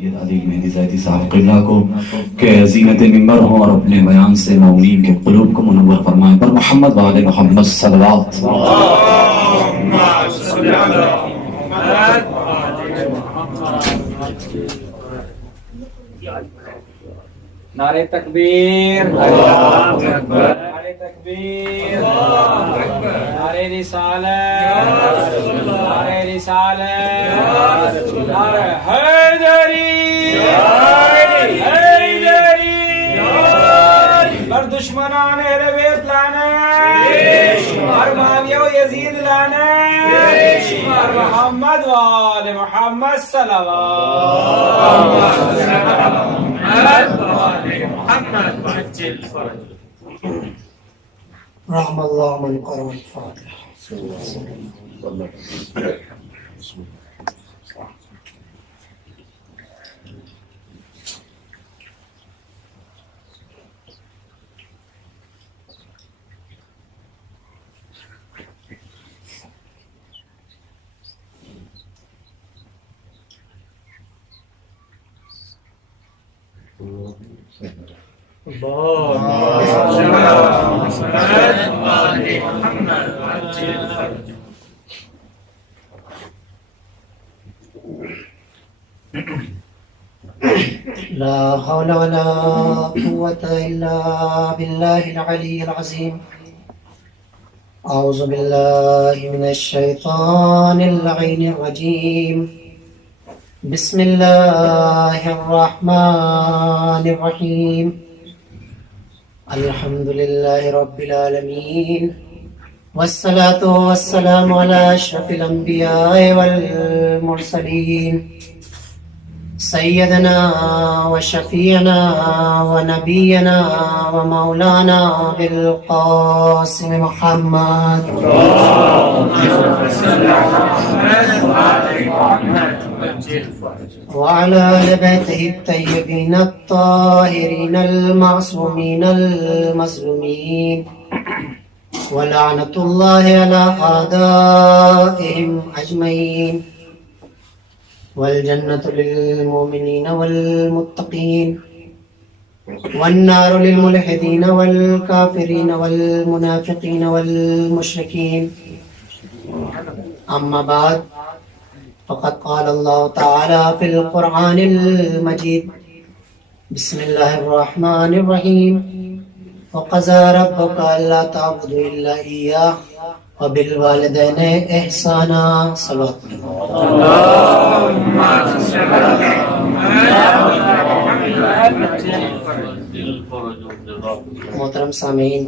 سید علی مہدی زیدی صاحب قبلہ کو کہ زینت ممبر ہوں اور اپنے بیان سے مومنین کے قلوب کو منور فرمائیں پر محمد وآل محمد صلوات نعرہ تکبیر، نعرہ تکبیر، نعرہ رسالت، نعرہ رسالت، نعرہ حیدری، حیدری، بر دشمنان رویت لعنت، بر معاویہ و یزید لعنت، بر محمد و آل محمد صلوات. رحم اللہ من قرأ الفاتحہ. لا حول ولا قوة إلا بالله العلي العظيم. أعوذ بالله من الشيطان اللعين الرجيم. بسم الله الرحمن الرحيم. الحمد لله رب العالمين والصلاة والسلام على أشرف الأنبياء والمرسلين سيدنا وشفيعنا ونبينا ومولانا بالقاسم محمد وعلى آل بيته الطيبين الطاهرين المعصومين المظلومين ولعنة الله على أعدائهم أجمعين والجنة للمؤمنين والمتقين والنار للملحدين والكافرين والمنافقين والمشركين. أما بعد فقد قال الله تعالى في القرآن المجيد بسم الله الرحمن الرحيم وقضى ربك ألا تعبدوا إلا إياه وبالوالدين إحسانا. صلوات محترم سامعین،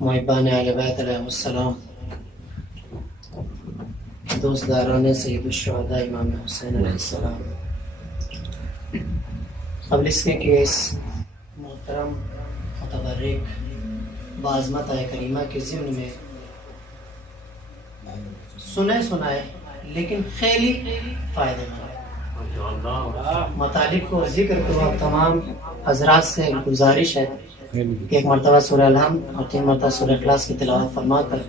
محبان اہل بیت علیہ السلام، دوستداران سید الشہداء امام حسین علیہ السلام، قبل اس کے کہ اس محترم متبرک بعظمت کریمہ کے ضمن میں سنائے لیکن خیلی فائدہ مند مطالب کو ذکر کرو. اب تمام حضرات سے گزارش ہے کہ ایک مرتبہ سورہ الحمد اور 3 مرتبہ سورہ اخلاص کی تلاوت فرما کر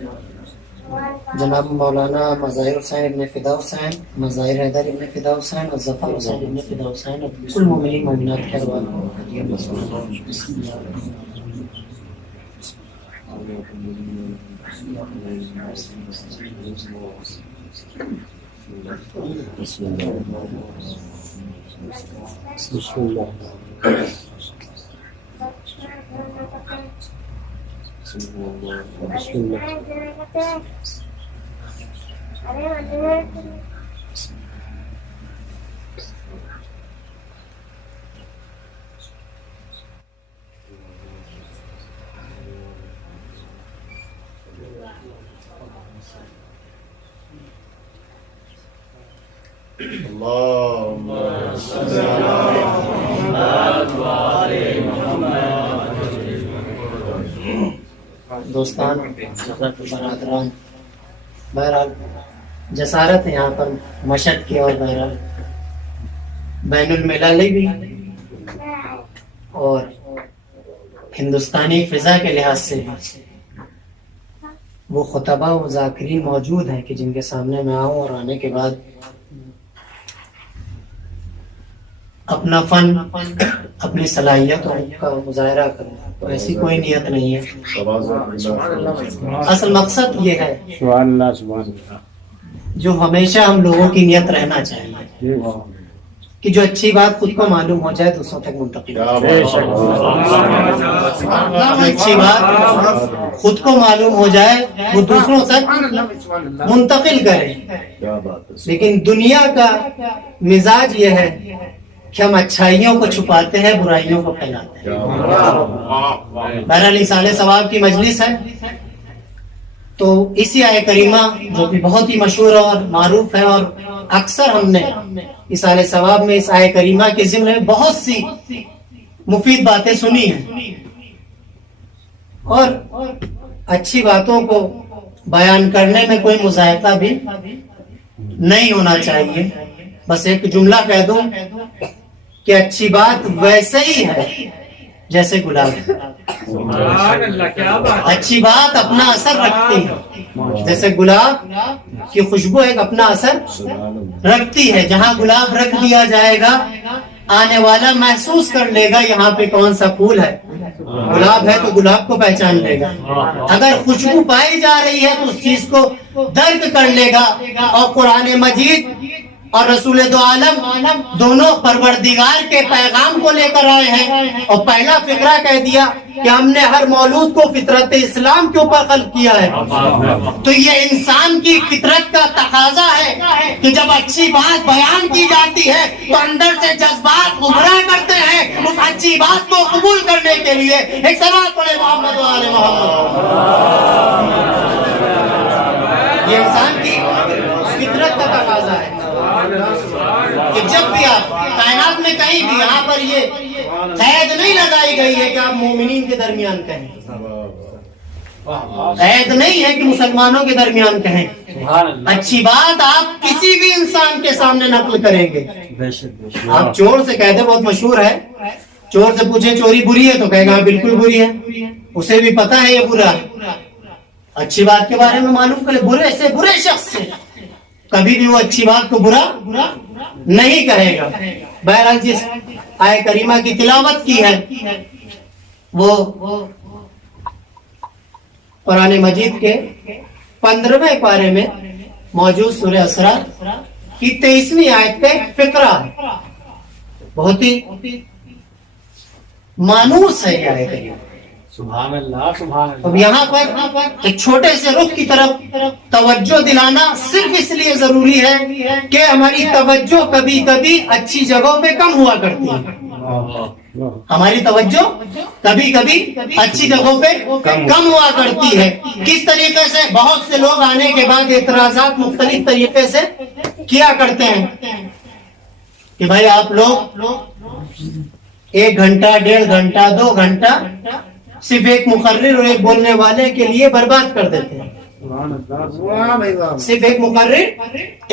جناب مولانا مظاہر حسین ابن فدا حسین، مظاہر حیدر ابن فدا حسین اور ظفر حسین ابن فدا حسین اور کل مومنین مومنات خیر بسم اللہ. بسم اللہ. بسم اللہ. اللهم صل على محمد وعلى محمد. دوستان، برادران، بہرحال جسارت ہے یہاں پر مشہد کی اور بہرحال بین المللی بھی اور ہندوستانی فضا کے لحاظ سے وہ خطبہ و ذاکرین موجود ہیں کہ جن کے سامنے میں آؤں اور آنے کے بعد اپنا فن اپنی صلاحیتوں کا مظاہرہ کریں، تو ایسی کوئی نیت نہیں ہے. اصل مقصد یہ ہے جو ہمیشہ ہم لوگوں کی نیت رہنا چاہیے کہ جو اچھی بات خود کو معلوم ہو جائے دوسروں تک منتقل اچھی بات خود کو معلوم ہو جائے وہ دوسروں تک منتقل کرے. لیکن دنیا کا مزاج یہ ہے کہ ہم اچھائیوں کو چھپاتے ہیں، برائیوں کو پھیلاتے ہیں. بہرحال ایصال ثواب کی مجلس ہے، تو اسی آیہ کریمہ جو کہ بہت ہی مشہور اور معروف ہے، اور اکثر ہم نے ایصال ثواب میں اس آیہ کریمہ کے ضمن میں بہت سی مفید باتیں سنی ہیں، اور اچھی باتوں کو بیان کرنے میں کوئی مذائقہ بھی نہیں ہونا چاہیے. بس ایک جملہ کہہ دوں کہ اچھی بات ویسے ہی ہے جیسے گلاب. اچھی بات اپنا اثر رکھتی ہے، جیسے گلاب کی خوشبو ایک اپنا اثر رکھتی ہے. جہاں گلاب رکھ دیا جائے گا آنے والا محسوس کر لے گا یہاں پہ کون سا پھول ہے. گلاب ہے تو گلاب کو پہچان لے گا. اگر خوشبو پائی جا رہی ہے تو اس چیز کو درک کر لے گا. اور قرآن مجید اور رسول دو عالم دونوں پروردگار کے پیغام کو لے کر آئے ہیں، اور پہلا فقرہ کہہ دیا کہ ہم نے ہر مولود کو فطرت اسلام کے اوپر خلق کیا ہے. تو یہ انسان کی فطرت کا تقاضا ہے کہ جب اچھی بات بیان کی جاتی ہے تو اندر سے جذبات ابھرا کرتے ہیں اس اچھی بات کو قبول کرنے کے لیے. ایک صلوات پڑھے محمد و آل محمد. یہ انسان کی فطرت کا تقاضا ہے کہ جب بھی آپ کائنات میں کہیں بھی، یہاں پر یہ قید نہیں لگائی گئی ہے کہ آپ مومنین کے درمیان کہیں، قید نہیں ہے کہ مسلمانوں کے درمیان کہیں. اچھی بات آپ کسی بھی انسان کے سامنے نقل کریں گے. آپ چور سے کہتے، بہت مشہور ہے، چور سے پوچھے چوری بری ہے تو کہے گا بالکل بری ہے، اسے بھی پتا ہے یہ برا ہے. اچھی بات کے بارے میں معلوم کرے، برے سے برے شخص سے کبھی بھی وہ اچھی بات کو برا نہیں کہے گا. بہرحال جس آیہ کریمہ کی تلاوت کی ہے وہ قرآن مجید کے 15ویں پارے میں موجود سورہ اسراء کی 23ویں آیت پہ فقرہ ہے. بہت ہی مانوس ہے یہ آیہ کریمہ. سبحان اللہ سبحان اللہ. اب یہاں پر ایک چھوٹے سے رخ کی طرف توجہ دلانا صرف اس لیے ضروری ہے کہ ہماری توجہ کبھی کبھی اچھی جگہوں پہ کم ہوا کرتی ہے. ہماری توجہ کبھی کبھی اچھی جگہوں پہ کم ہوا کرتی ہے. کس طریقے سے؟ بہت سے لوگ آنے کے بعد اعتراضات مختلف طریقے سے کیا کرتے ہیں کہ بھائی آپ لوگ 1 گھنٹہ 1.5 گھنٹہ 2 گھنٹہ صرف ایک مقرر اور ایک بولنے والے کے لیے برباد کر دیتے ہیں. صرف ایک مقرر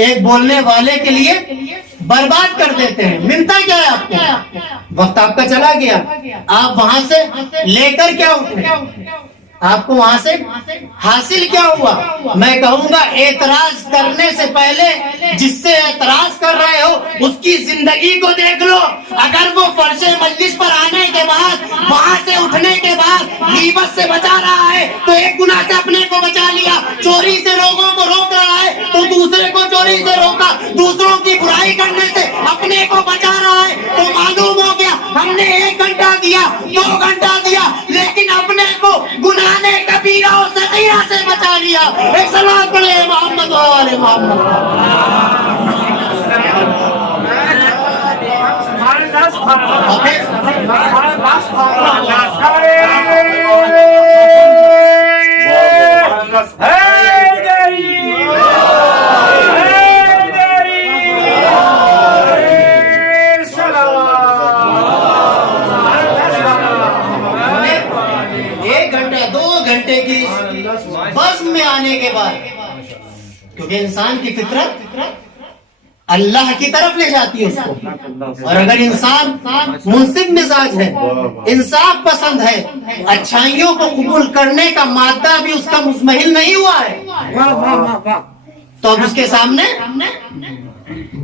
ایک بولنے والے کے لیے برباد کر دیتے ہیں. ملتا کیا ہے آپ کو؟ وقت آپ کا چلا گیا. آپ وہاں سے لے کر کیا اٹھے؟ آپ کو وہاں سے حاصل کیا ہوا؟ میں کہوں گا اعتراض کرنے سے پہلے جس سے اعتراض کر رہے ہو اس کی زندگی کو دیکھ لو. اگر وہ فرش مجلس پر آنے کے بعد وہاں سے اٹھنے کے بعد غیبت سے بچا رہا ہے تو ایک گناہ سے اپنے کو بچا لیا. چوری سے لوگوں کو روک رہا ہے تو دوسرے کو چوری سے روکا. دوسروں کی برائی کرنے سے اپنے کو بچا رہا ہے تو معلوم ہو گیا ہم نے 1 گھنٹہ دیا 2 گھنٹہ دیا لیکن اپنے کو گناہ نے کبیرہ اور صغیرہ سے بچا لیا. ایک صلوات پڑھے محمد و آل محمد. بزم میں آنے کے بعد کیونکہ انسان کی فطرت اللہ کی طرف لے جاتی ہے اس کو. اور اگر انسان منصف مزاج ہے، انصاف پسند ہے، اچھائیوں کو قبول کرنے کا مادہ بھی اس کا مزمحل نہیں ہوا ہے تو اب اس کے سامنے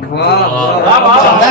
14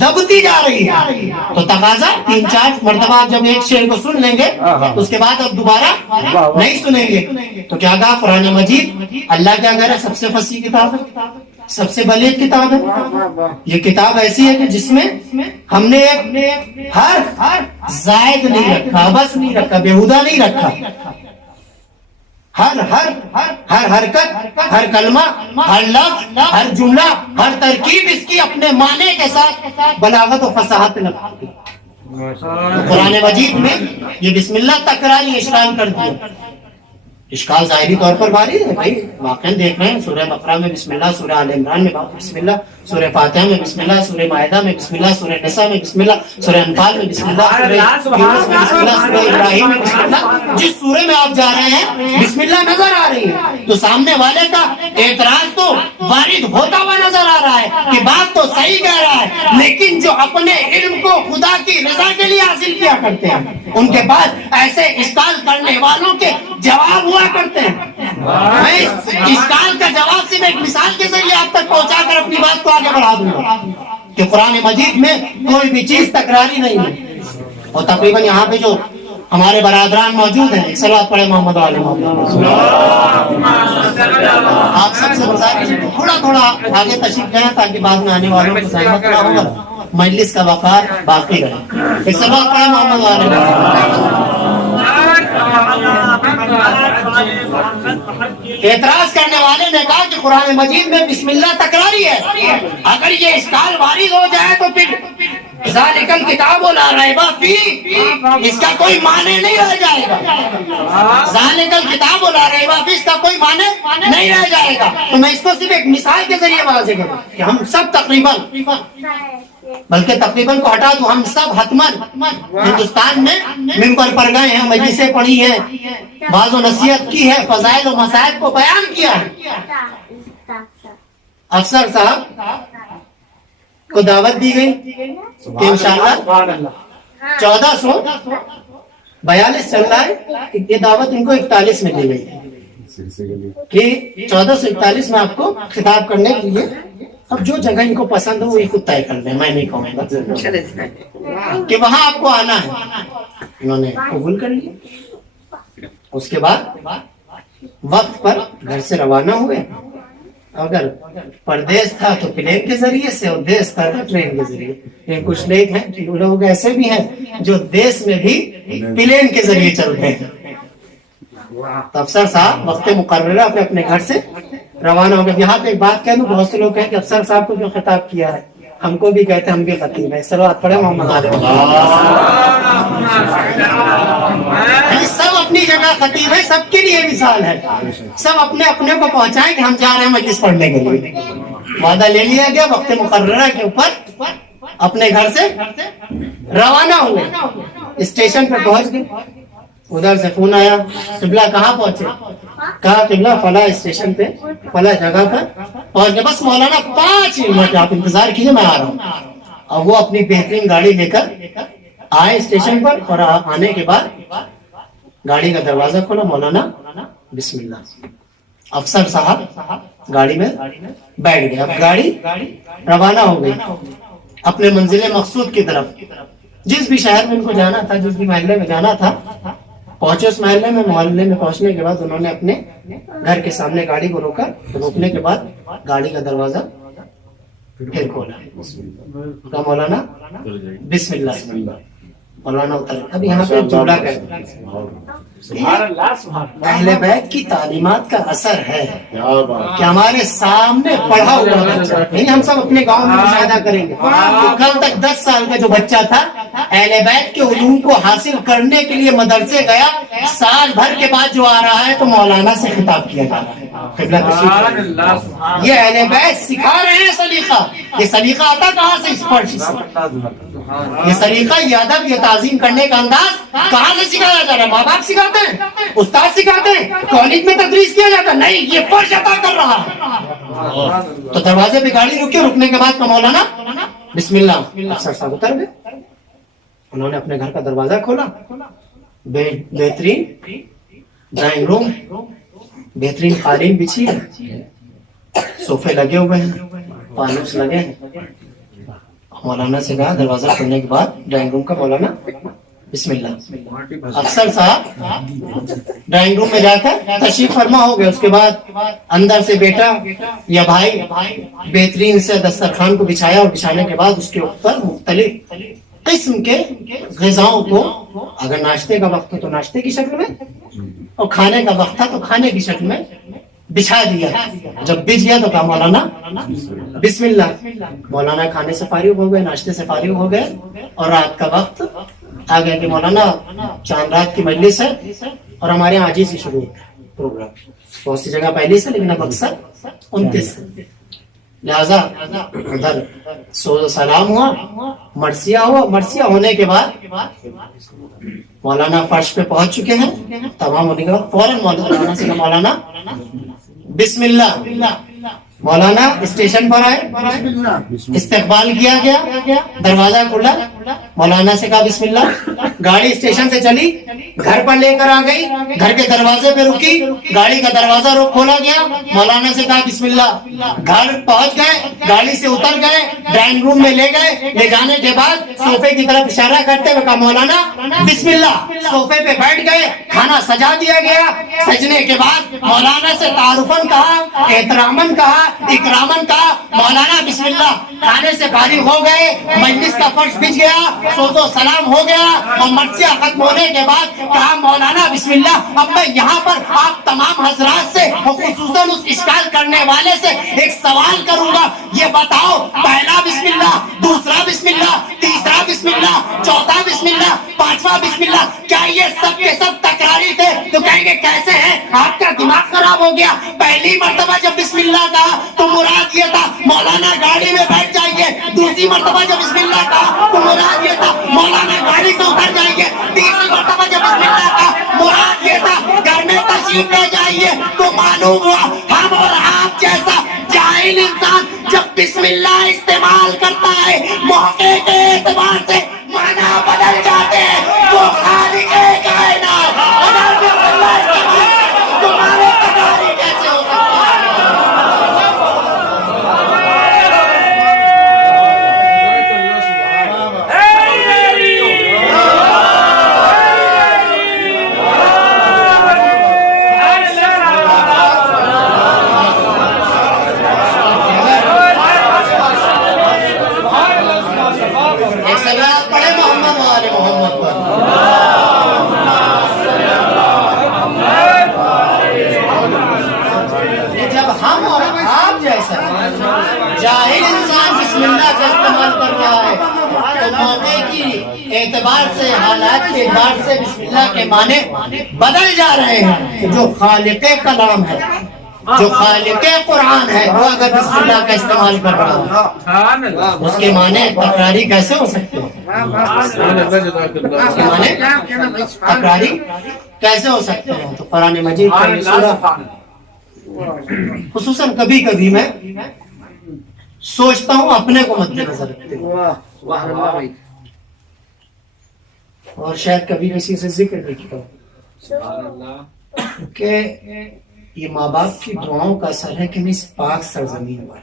دبتی جا رہی ہے. تو تقاضا 3-4 مرتبہ آپ جب ایک شعر کو سن لیں گے تو اس کے بعد اب دوبارہ نہیں سنیں گے. تو کیا کہا قرآن مجید اللہ کیا کہہ رہا ہے سب سے فصیح کتاب ہے, سب سے بلیغ کتاب ہے. یہ کتاب ایسی ہے کہ جس میں ہم نے ایک حرف زائد نہیں رکھا, بس نہیں رکھا, بیہودہ نہیں رکھا. ہر حرکت, ہر کلمہ, ہر لفظ, ہر جملہ, ہر ترکیب اس کی اپنے معنی کے ساتھ بلاغت و فصاحت لگتی ہے. قرآن مجید میں یہ بسم اللہ تکراری اشکال کر دیا. اشکال ظاہری طور پر باری ہے بھائی, واقعا دیکھ رہے ہیں سورہ بقرہ میں بسم اللہ, سورہ آل عمران میں بسم اللہ, سورہ فاتحہ میں بسم اللہ, سورہ مائدہ میں بسم اللہ, سورہ نساء میں بسم اللہ, سورہ انفال میں بسم اللہ, سورہ یونس میں بسم اللہ, سورہ ابراہیم میں بسم اللہ. جس سورے میں آپ جا رہے ہیں بسم اللہ نظر آ رہی ہے تو سامنے والے کا اعتراض تو وارد ہوتا ہوا نظر آ رہا ہے کہ بات تو صحیح کہہ رہا ہے, لیکن جو اپنے علم کو خدا کی رضا کے لیے حاصل کیا کرتے ہیں ان کے پاس ایسے اشکال کرنے والوں کے جواب ہوا کرتے ہیں. میں اس اشکال کا جواب صرف ایک مثال کے ذریعے آپ تک پہنچا کر اپنی بات کو آگے بڑھا دوں گا کہ قرآن مجید میں کوئی بھی چیز تکراری نہیں ہے. اور تقریباً یہاں پہ جو ہمارے برادران موجود ہیں, ایک صلوات پڑھے محمد علیہ محمد. آپ سب سے گزارش ہے تھوڑا تھوڑا آگے تشریف لیں تاکہ بعد میں آنے والوں کو زحمت نہ ہوگا, مجلس کا وقار باقی رہے. ایک صلوات پڑھے محمد علیہ محمد. اعتراض کرنے والے نے کہا کہ قرآن مجید میں بسم اللہ تکراری ہے, اگر یہ اشکال وارد ہو جائے تو پھر ذالک الکتاب لا ریب فیہ, اس کا کوئی معنی نہیں رہ جائے گا. ذالک الکتاب لا ریب فیہ, اس کا کوئی معنی نہیں رہ جائے گا. تو میں اس کو صرف ایک مثال کے ذریعے واضح کروں کہ ہم سب تقریباً, بلکہ تقریباً کو ہٹا تو ہم سب حتماً ہندوستان میں ممبر پر گئے ہیں, مجلسیں پڑھی ہیں, بعض و نصیحت کی ہے, فضائل و مصائب کو بیان کیا ہے. افسر صاحب کو دعوت دی گئی کہ انشاءاللہ 1442 چل رہا ہے, یہ دعوت ان کو 41 میں دی گئی کہ 1441 میں آپ کو خطاب کرنے کے لیے, اب جو جگہ ان کو پسند ہو وہ خود طے کر لیں, میں نہیں کہوں گا کہ وہاں آپ کو آنا ہے. انہوں نے قبول کر لیا. اس کے بعد وقت پر گھر سے روانہ ہوئے. اگر پردیس تھا تو پلین کے ذریعے سے, اور دیس تھا تو ٹرین کے ذریعے. لیکن کچھ لوگ ایسے بھی ہیں جو دیس میں بھی پلین کے ذریعے چلتے ہیں. تو افسر صاحب وقت مقررہ پہ اپنے گھر سے روانہ ہو گئے. یہاں پہ ایک بات کہہ دوں, بہت سے لوگ کہیں کہ افسر صاحب کو جو خطاب کیا ہے, ہم کو بھی کہتے ہیں, ہم بھی خطیب ہیں. صلوات پڑھے محمد علیہ. سب اپنی جگہ خطیب ہے, سب کے لیے مثال ہے. سب اپنے اپنے کو پہنچائیں کہ ہم جا رہے ہیں مجلس پڑھنے کے لیے. وعدہ لے لیا گیا, وقت مقررہ کے اوپر اپنے گھر سے روانہ ہوئے. اسٹیشن پہ پہنچ گئے, ادھر سے فون آیا, قبلہ کہاں پہنچے؟ کہا قبلہ فلاں اسٹیشن پہ فلاں جگہ پر پہنچ گئے. بس مولانا 5 منٹ آپ انتظار کیجیے, میں آ رہا ہوں. اور وہ اپنی بہترین گاڑی لے کر آئے اسٹیشن پر, اور آنے کے بعد گاڑی کا دروازہ کھولا, مولانا بسم اللہ. افسر صاحب گاڑی میں بیٹھ گئے. اب گاڑی روانہ ہو گئی اپنے منزل مقصود کی طرف. جس بھی شہر میں ان کو جانا تھا, جس بھی محلے میں جانا تھا, پہنچے اس محلے میں. محلے میں پہنچنے کے بعد انہوں نے اپنے گھر کے سامنے گاڑی کو روکا. روکنے کے بعد گاڑی کا دروازہ پھر کھولا. کہا مولانا بسم اللہ. مولانا اتر. اب یہاں پہ جملہ اہل بیت کی تعلیمات کا اثر ہے کہ ہمارے سامنے پڑھا ہوا بچہ, یعنی ہم سب اپنے گاؤں میں مشاہدہ کریں گے. کل تک 10 سال کا جو بچہ تھا اہل بیت کے علوم کو حاصل کرنے کے لیے مدرسے گیا, سال بھر کے بعد جو آ رہا ہے تو مولانا سے خطاب کیا جا رہا ہے. یہ اہل بیت سکھا رہے ہیں سلیقہ. یہ سلیقہ آتا کہاں سے؟ اس فرش سے. یہ سلیقہ, یہ ادب, یہ تعظیم کرنے کا انداز کہاں سے سکھایا جا رہا ہے؟ ماں باپ سکھاتے ہیں, استاد سکھاتے ہیں, کالج میں تدریس کیا جاتا ہے؟ نہیں, یہ فرش عطا کر رہا ہے. تو دروازے پہ گاڑی رکی, رکنے کے بعد مولانا بسم اللہ. افسر صاحب اتر گئے. انہوں نے اپنے گھر کا دروازہ کھولا. بہترین ڈرائنگ روم, بہترین قالین بچھی ہے, صوفے لگے ہوئے ہیں, فانوس لگے ہیں, مولانا سے کہا دروازہ کھولنے کے بعد ڈرائنگ روم کا، مولانا بسم اللہ. افسر صاحب ڈرائنگ روم میں جا کر تشریف فرما ہو گئے. اس کے بعد اندر سے بیٹا یا بھائی بہترین سے دسترخوان کو بچھایا، اور بچھانے کے بعد اس کے اوپر مختلف قسم کے غذاؤں کو، اگر ناشتے کا وقت ہے تو ناشتے کی شکل میں، اور کھانے کا وقت تھا تو کھانے کی شکل میں بچھا دیا. جب بچ گیا تو کہا مولانا بسم اللہ. مولانا کھانے سے فارغ ہو گئے، ناشتے سے فارغ ہو گئے، اور رات کا وقت آ گیا کہ مولانا چاند رات کی مجلس ہے، اور ہمارے یہاں آج ہی سے شروع ہوتا ہے پروگرام. بہت سی جگہ پہلے سے، لیکن اب اکثر 29 سے. لہذا ادھر سلام ہوا، مرثیہ ہوا. مرثیہ ہونے کے بعد مولانا فرش پہ پہنچ چکے ہیں. تمام ہونے کے بعد فوراً مولانا سے کہا مولانا بسم اللہ. مولانا اسٹیشن پر آئے، استقبال کیا گیا، دروازہ کھلا. مولانا سے کہا بسم اللہ. گاڑی اسٹیشن سے چلی، گھر پر لے کر آ گئی، گھر کے دروازے پہ رکی، گاڑی کا دروازہ کھولا گیا. مولانا سے کہا بسم اللہ. گھر پہنچ گئے، گاڑی سے اتر گئے، ڈرائنگ روم میں لے گئے. لے جانے کے بعد صوفے کی طرف اشارہ کرتے ہوئے کہا مولانا بسم اللہ. صوفے پہ بیٹھ گئے، کھانا سجا دیا گیا. سجنے کے بعد مولانا سے تعارفاً کہا، احتراماً کہا، اکراماً کہا مولانا بسم اللہ. کھانے سے فارغ ہو گئے، مجلس کا فرش بچ گیا، سوز و سلام ہو گیا، اور مرثیہ ختم ہونے کے بعد کہا مولانا بسم اللہ. اب میں یہاں پر آپ تمام حضرات سے، اور خصوصاً اس اشکال کرنے والے سے ایک سوال کروں گا. یہ بتاؤ، پہلا بسم اللہ، دوسرا بسم اللہ، تیسرا بسم اللہ، چوتھا بسم اللہ، پانچواں بسم اللہ، کیا یہ سب کے سب تکراری تھے؟ تو کہیں گے کیسے ہیں، آپ کا دماغ خراب ہو گیا. پہلی مرتبہ جب بسم اللہ کہا تو مراد یہ تھا مولانا گاڑی میں بیٹھ جائیے. دوسری مرتبہ جب بسم اللہ کہا تو مراد یہ تھا مولانا گاڑی سے اتر جائیے. تیسری مرتبہ جب بسم اللہ کہا مراد یہ تھا گھر میں تشریف لے جائیے. تو معلوم ہوا ہم اور آپ جیسا جاہل انسان جب بسم اللہ استعمال کرتا ہے موقع کے اعتبار سے معنی بدل جاتے ہیں. وہ خالق کائنات اگر بسم اللہ استعمال کرے تمہارے تکراری کیسے ہو سکتا ہے؟ پڑھے محمد والے محمد پر. جب ہم اور آپ جیسا جاہل انسان بسم اللہ کا استعمال کر رہا ہے تو موقع کی اعتبار سے، حالات کے اعتبار سے بسم اللہ کے معنی بدل جا رہے ہیں. جو خالق کلام ہے، جو خالق قرآن ہے، وہ اگر بسم اللہ کا استعمال کر رہا ہے اس کے معنی تکراری کیسے ہو سکتے ہیں؟ اس کے معنی تکراری کیسے ہو سکتے ہیں؟ تو قرآن مجید کا یہ سورہ خصوصاً کبھی کبھی میں سوچتا ہوں اپنے کو مد نظر رکھتے ہوئے، اور شاید کبھی کسی سے ذکر بھی کیا کہ یہ ماں باپ کی دعاؤں کا اثر ہے کہ میں اس پاک سرزمین پر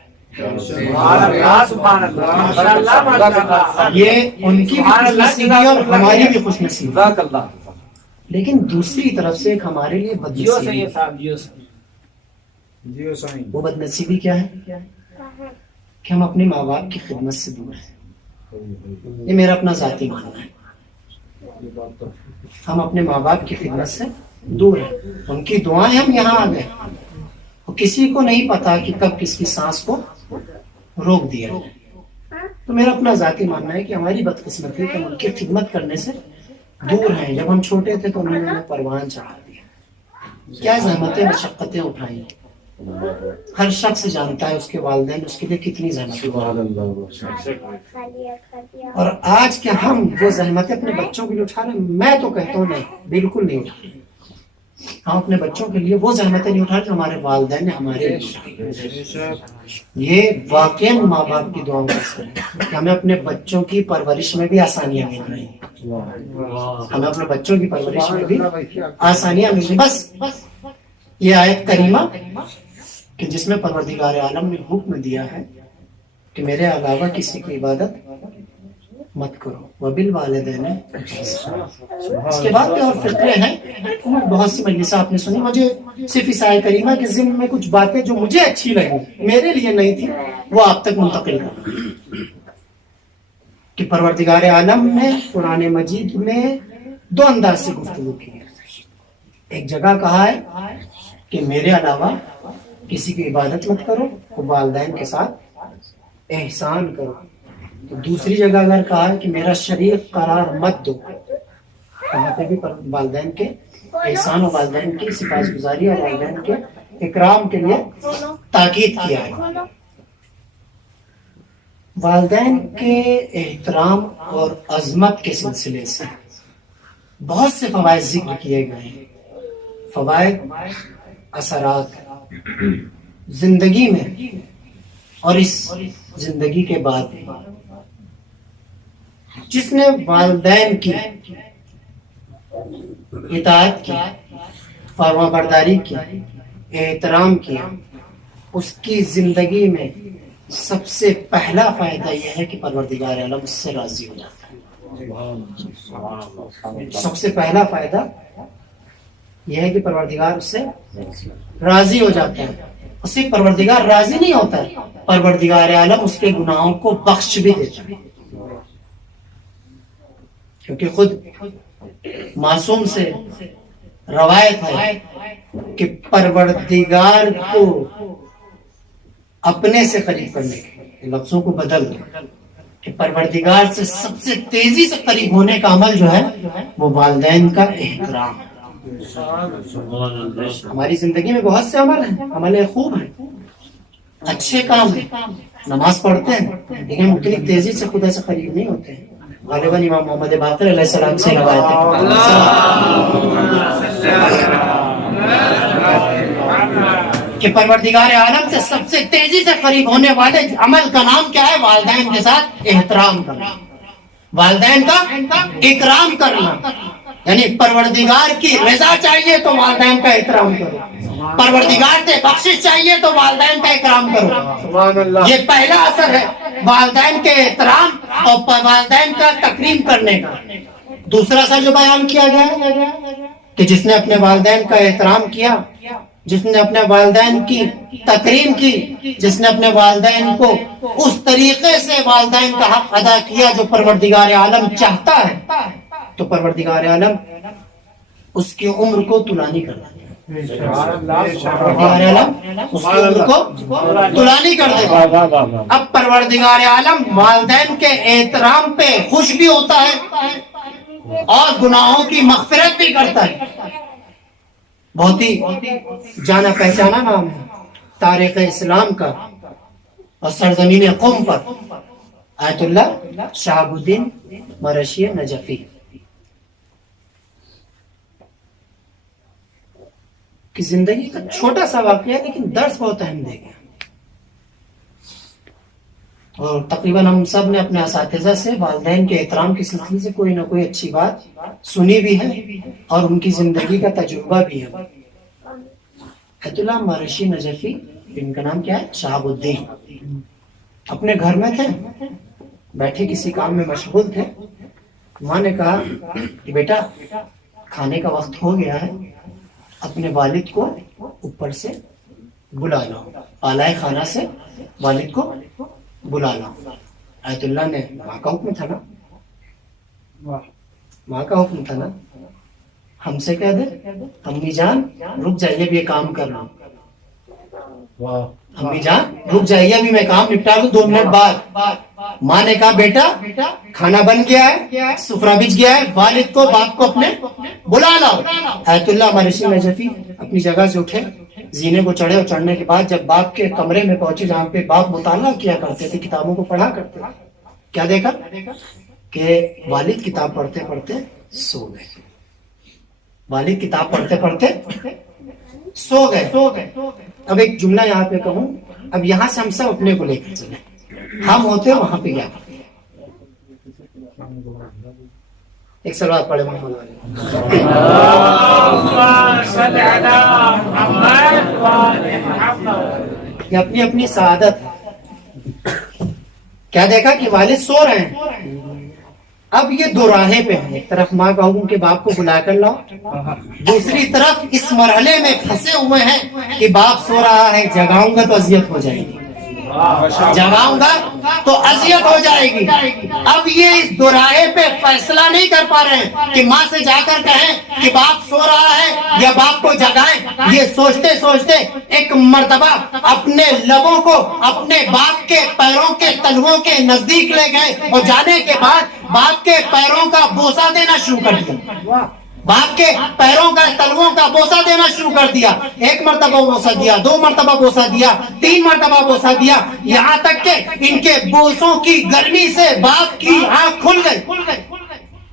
یہ ان کی بھی خوش نصیبی اور ہماری بھی خوش نصیبی، لیکن دوسری طرف سے ایک ہمارے لیے بدنصیبی. وہ بدنصیبی کیا ہے کہ ہم اپنے ماں باپ کی خدمت سے دور ہیں. یہ میرا اپنا ذاتی ماننا ہے. ہم اپنے ماں باپ کی خدمت سے دور ہیں، ان کی دعائیں ہم یہاں آ گئے، اور کسی کو نہیں پتا کہ کب کس کی سانس کو روک دیا جائے. تو میرا اپنا ذاتی ماننا ہے کہ ہماری بدقسمتی ہے کہ ہم ان کی خدمت کرنے سے دور ہیں. جب ہم چھوٹے تھے تو انہوں نے پروان چڑھا دیا، کیا زحمتیں مشقتیں اٹھائیں. ہر شخص جانتا ہے اس کے والدین اس کے لیے کتنی زحمتیں، اور آج کیا ہم وہ زحمتیں اپنے بچوں کے لیے اٹھا رہے ہیں؟ میں تو کہتا ہوں نہیں، بالکل نہیں اٹھا رہے. ہم اپنے بچوں کے لیے وہ زحمتیں نہیں اٹھا رہے جو ہمارے والدین نے ہمارے لیے. یہ واقعی ماں باپ کی دعاؤں کا اثر ہے کہ ہمیں اپنے بچوں کی پرورش میں بھی آسانیاں مل رہی ہیں. ہمیں اپنے بچوں کی پرورش میں بھی آسانیاں مل رہی ہیں. بس یہ آیت کریمہ کہ جس میں پروردگار عالم نے حکم دیا ہے کہ میرے علاوہ کسی کی عبادت مت کرو وبالوالدین اس کے بعد اور فقرے ہیں بہت سی مجلسیں آپ نے سنی. مجھے صرف اس آیت کریمہ کے ضمن میں کچھ باتیں جو مجھے اچھی لگی میرے لیے نہیں تھی وہ آپ تک منتقل کروں کہ پروردگار عالم نے قرآن مجید میں دو انداز سے گفتگو کی ہے. ایک جگہ کہا ہے کہ میرے علاوہ کسی کی عبادت مت کرو, والدین کے ساتھ احسان کرو. تو دوسری جگہ اگر کہا ہے کہ میرا شریک قرار مت دو, وہاں پہ بھی والدین کے احسان و والدین کی سپاسگزاری اور والدین کے اکرام کے لیے تاکید کیا ہے. والدین کے احترام اور عظمت کے سلسلے سے بہت سے فوائد ذکر کیے گئے ہیں. فوائد, اثرات زندگی میں اور اس زندگی کے بعد. جس نے والدین کی اطاعت کی, فرما برداری کی, احترام کیا, اس کی زندگی میں سب سے پہلا فائدہ یہ ہے کہ پروردگار عالم اس سے راضی ہو جاتا ہے. سب سے پہلا فائدہ یہ ہے کہ پروردگار اس سے راضی ہو جاتا ہے. اور صرف پروردگار راضی نہیں ہوتا ہے, پروردگار عالم اس کے گناہوں کو بخش بھی دیتا ہے. کیونکہ خود معصوم سے روایت ہے کہ پروردگار کو اپنے سے قریب کرنے کے لفظوں کو بدل دو کہ پروردگار سے سب سے تیزی سے قریب ہونے کا عمل جو ہے وہ والدین کا احترام. ہماری زندگی میں بہت سے عمل ہیں, عمل خوب ہیں, اچھے کام ہیں, نماز پڑھتے ہیں, لیکن اتنی تیزی سے خدا سے قریب نہیں ہوتے ہیں. غالباً امام محمد باقر علیہ السلام سے روایت ہے کہ پروردگار عالم سے سب سے تیزی سے قریب ہونے والے عمل کا نام کیا ہے؟ والدین کے ساتھ احترام کرنا, والدین کا اکرام کرنا. یعنی پروردگار کی رضا چاہیے تو والدین کا احترام کرو, پروردگار سے بخشش چاہیے تو والدین کا اکرام کرو. یہ پہلا اثر ہے والدین کے احترام اور والدین کا تکریم کرنے کا. دوسرا اثر جو بیان کیا گیا ہے کہ جس نے اپنے والدین کا احترام کیا, جس نے اپنے والدین کی تکریم کی, جس نے اپنے والدین کو اس طریقے سے والدین کا حق ادا کیا جو پروردگار عالم چاہتا ہے, تو پروردگار عالم اس کی عمر کو طولانی کر دے. پروردگار عالم اس کی عمر کو طولانی کر دے. اب پروردگار عالم والدین کے احترام پہ خوش بھی ہوتا ہے اور گناہوں کی مغفرت بھی کرتا ہے. بہت ہی جانا پہچانا نام ہے تاریخ اسلام کا اور سرزمین قم پر آیت اللہ شہاب الدین مرشی نجفی کی زندگی کا چھوٹا سا واقعہ لیکن درس بہت اہم دے گیا. اور تقریباً ہم سب نے اپنے اساتذہ سے والدین کے احترام کی سلسلے سے کوئی نہ کوئی اچھی بات سنی بھی ہے اور ان کی زندگی کا تجربہ بھی ہے. آیت اللہ مرشی نجفی, ان کا نام کیا ہے؟ شہاب الدین. اپنے گھر میں تھے, بیٹھے کسی کام میں مشغول تھے. ماں نے کہا کہ بیٹا کھانے کا وقت ہو گیا ہے, اپنے والد کو اوپر سے بلا لو, اعلی خانہ سے والد کو بلا لو. آیت اللہ نے ماں کا حکم تھا نا, ماں کا حکم تھا نا, ہم سے کہہ دے امی جان رک جائیے بھی یہ کام کر رہا ہوں, امی جان رک جائیے ابھی میں کام نپٹا لوں 2 منٹ بعد. ماں نے کہا بیٹا کھانا بن گیا ہے, سفرہ بچ گیا ہے, والد کو باپ کو اپنے بلا لاؤ. آیت اللہ مرشی نجفی اپنی جگہ سے اٹھے, زینے کو چڑھے, اور چڑھنے کے بعد جب باپ کے کمرے میں پہنچے جہاں پہ باپ مطالعہ کیا کرتے تھے, کتابوں کو پڑھا کرتے تھے, کیا دیکھا کہ والد کتاب پڑھتے پڑھتے سو گئے. والد کتاب پڑھتے پڑھتے سو گئے. اب ایک جملہ یہاں پہ کہوں, اب یہاں سے ہم سب اپنے کو لے کر چلیں, ہم ہوتے وہاں پہ کیا کرتے. ایک سلوات پڑھے محمد والے. یہ اپنی اپنی سعادت. کیا دیکھا کہ والد سو رہے ہیں, اب یہ دو راہیں پہ ہیں، ایک طرف ماں کا حکم کہ باپ کو بلا کر لاؤ، دوسری طرف اس مرحلے میں پھنسے ہوئے ہیں کہ باپ سو رہا ہے، جگاؤں گا تو اذیت ہو جائے گی، جگاؤں گا تو اذیت ہو جائے گی۔ اب یہ اس دو راہے پہ فیصلہ نہیں کر پا رہے ہیں کہ ماں سے جا کر کہیں کہ باپ سو رہا ہے یا باپ کو جگائیں۔ یہ سوچتے سوچتے ایک مرتبہ اپنے لبوں کو اپنے باپ کے پیروں کے تلووں کے نزدیک لے گئے اور جانے کے بعد باپ کے پیروں کا بوسہ دینا شروع کر دیا، باپ کے پیروں کا تلووں کا بوسہ دینا شروع کر دیا۔ ایک مرتبہ بوسہ دیا، دو مرتبہ بوسہ دیا، تین مرتبہ بوسہ دیا، یہاں تک کہ ان کے بوسوں کی گرمی سے باپ کی آنکھ کھل گئی،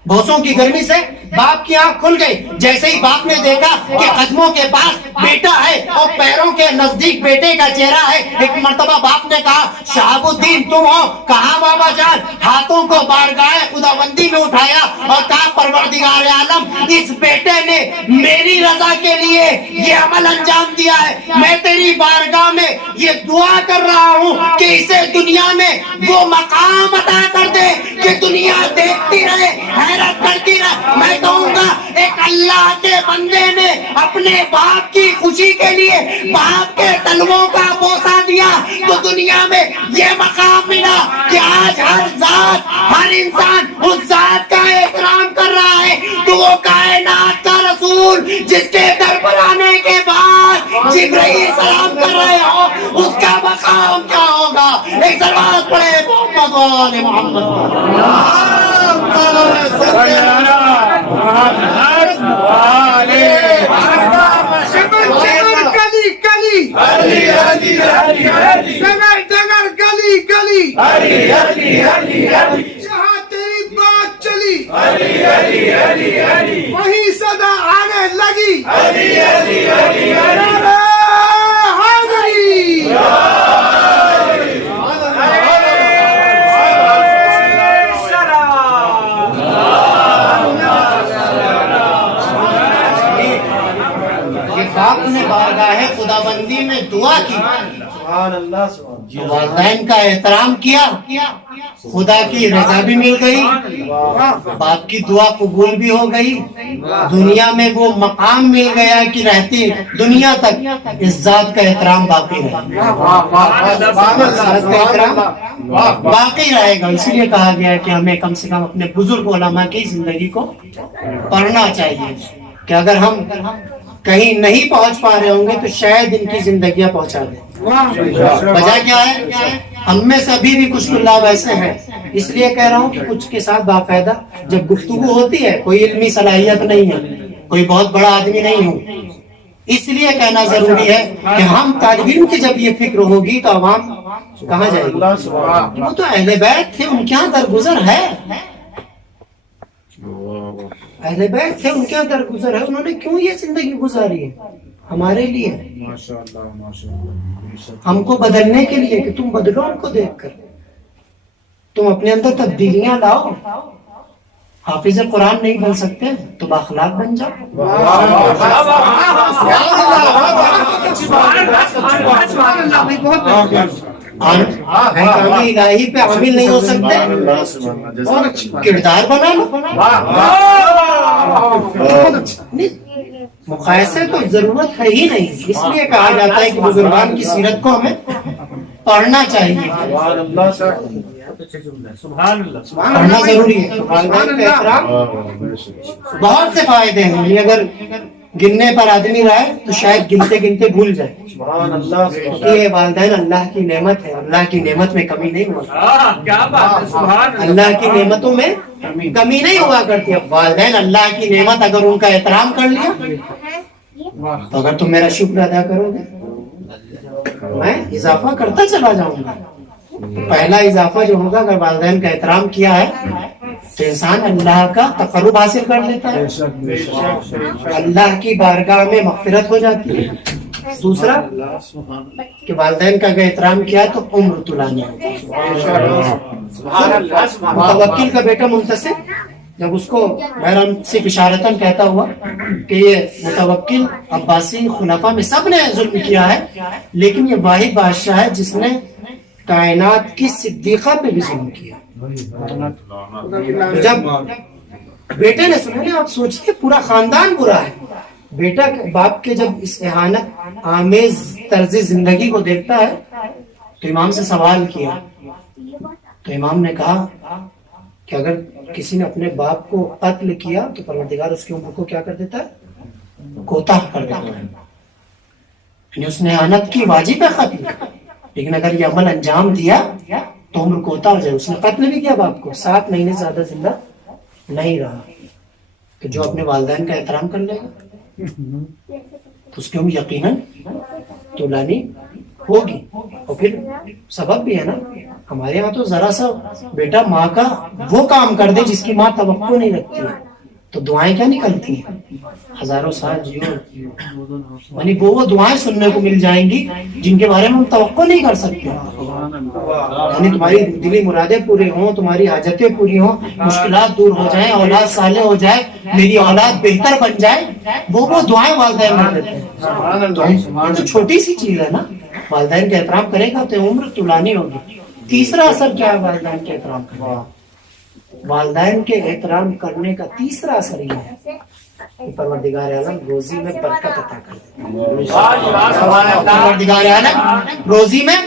بوسوں کی گرمی سے باپ کی آنکھ کھل گئی۔ جیسے ہی باپ نے دیکھا کہ قدموں کے پاس بیٹا ہے اور پیروں کے نزدیک بیٹے کا چہرہ ہے، ایک مرتبہ باپ نے کہا شہاب الدین تم ہو؟ کہا بابا جان۔ ہاتھوں کو بارگاہ خداوندی میں اٹھایا اور کہا پروردگار عالم، اس بیٹے نے میری رضا کے لیے یہ عمل انجام دیا ہے، میں تیری بارگاہ میں یہ دعا کر رہا ہوں کہ اسے دنیا میں وہ مقام عطا کر دے کہ دنیا دیکھتی رہے، حیرت کرتی رہے۔ میں کہوں گا ایک اللہ کے بندے نے اپنے باپ کی خوشی کے لیے باپ کے تلووں کا بوسہ دیا تو دنیا میں یہ مقام ملا کہ آج ہر ذات، ہر انسان اس ذات کا احترام کر رہا ہے تو وہ کائنات کا رسول جس کے در پر آنے کے بعد جبرائیل سلام کر رہے ہو، اس کا مقام کیا ہوگا؟ ایک سلوات پڑھے محمد وآل محمد۔ جہاں تیری بات چلی وہیں صدا آنے لگی، باپ نے بارگاہ خداوندی میں دعا کی، والدین کا احترام کیا، خدا کی رضا بھی مل گئی، باپ کی دعا قبول بھی ہو گئی، دنیا میں وہ مقام مل گیا کہ رہتی دنیا تک اس ذات کا احترام باقی رہے گا۔ اسی لیے کہا گیا ہے کہ ہمیں کم سے کم اپنے بزرگ علماء کی زندگی کو پڑھنا چاہیے کہ اگر ہم کہیں نہیں پہنچ پا رہے ہوں گے تو شاید ان کی زندگیاں پہنچا دیں۔ وجہ کیا ہے؟ ہم میں سے ابھی بھی کچھ طلاب ایسے ہیں، اس لیے کہہ رہا ہوں کہ کچھ کے ساتھ باقاعدہ جب گفتگو ہوتی ہے، کوئی علمی صلاحیت نہیں ہے، کوئی بہت بڑا آدمی نہیں ہوں، اس لیے کہنا ضروری ہے کہ ہم طالب علم کی جب یہ فکر ہوگی تو عوام کہاں جائے گی؟ وہ تو اہل بیت تھے، ان کے یہاں درگزر ہے، اہل بیت تھے، ان کے یہاں درگزر ہے، انہوں نے کیوں یہ زندگی گزاری ہے ہمارے لیے، ہم کو بدلنے کے لیے کہ تم بدلو ان کو دیکھ کر، تم اپنے اندر تبدیلیاں لاؤ۔ حافظ قرآن نہیں بن سکتے تو باخلاق بن جاؤ، الہی پہ عامل نہیں ہو سکتے اور کردار بنا لو۔ مقایسے تو ضرورت ہے ہی نہیں، اس لیے کہا جاتا ہے کہ بزرگان کی سیرت کو ہمیں پڑھنا چاہیے، پڑھنا ضروری ہے۔ والدین کا احترام بہت سے فائدے ہیں، یہ اگر گننے پر آدمی رہے تو شاید گنتے گنتے بھول جائے، کیونکہ یہ والدین اللہ کی نعمت ہے، اللہ کی نعمت میں کمی نہیں ہوتی، اللہ کی نعمتوں میں کمی نہیں ہوا کرتی۔ اب والدین اللہ کی نعمت اگر ان کا احترام کر لیا تو اگر تم میرا شکر ادا کرو گے میں اضافہ کرتا چلا جاؤں گا۔ پہلا اضافہ جو ہوگا اگر والدین کا احترام کیا ہے تو انسان اللہ کا تقرب حاصل کر لیتا ہے، اللہ کی بارگاہ میں مغفرت ہو جاتی ہے۔ دوسرا کہ والدین کا اگر احترام کیا تو عمر طولانی ہوتی ہے۔ متوکل کا بیٹا منتصر جب اس کو بہرحال صرف اشارتاً کہتا ہوا کہ یہ متوکل عباسی خلفاء میں سب نے ظلم کیا ہے لیکن یہ واحد بادشاہ ہے جس نے کائنات کی صدیقہ پہ بھی ظلم کیا، جب بیٹے نے سنا نا، آپ سوچیے پورا خاندان برا ہے، بیٹا باپ کے جب اس اہانت آمیز طرز زندگی کو دیکھتا ہے تو امام سے سوال کیا، تو امام نے کہا کہ اگر کسی نے اپنے باپ کو قتل کیا تو پروردگار اس کی عمر کو کیا کر دیتا ہے؟ کوتاہ کر دیتا ہے. یعنی اس نے اہانت کی، واجب ہے قتل، لیکن اگر یہ عمل انجام دیا تو عمر کوتاہ ہو جائے. اس نے قتل بھی کیا باپ کو، 7 مہینے سے زیادہ زندہ نہیں رہا. تو جو اپنے والدین کا احترام کر لے گا اس کی عمر یقیناً طولانی ہوگی. اور پھر سبب بھی ہے نا، ہمارے یہاں تو ذرا سا بیٹا ماں کا وہ کام کر دے جس کی ماں توقع نہیں رکھتی ہے تو دعائیں کیا نکلتی ہیں، ہزاروں سال جیو. یعنی وہ دعائیں سننے کو مل جائیں گی جن کے بارے میں ہم توقع نہیں کر سکتے. یعنی تمہاری دلی مرادیں پوری ہوں، تمہاری حاجتیں پوری ہوں، مشکلات دور ہو جائیں، اولاد صالح ہو جائے، میری اولاد بہتر بن جائے، وہ دعائیں والدین کر دیتے ہیں. تو چھوٹی سی چیز ہے نا، والدین کا احترام کرے گا تو عمر طولانی ہوگی. تیسرا اثر کیا ہے والدین کے احترام کرنے کا؟ والدین کے احترام کرنے کا تیسرا اثر یہ ہے کہ پروردگار عالم روزی میں برکت عطا کر دیتا ہے. پروردگار عالم روزی میں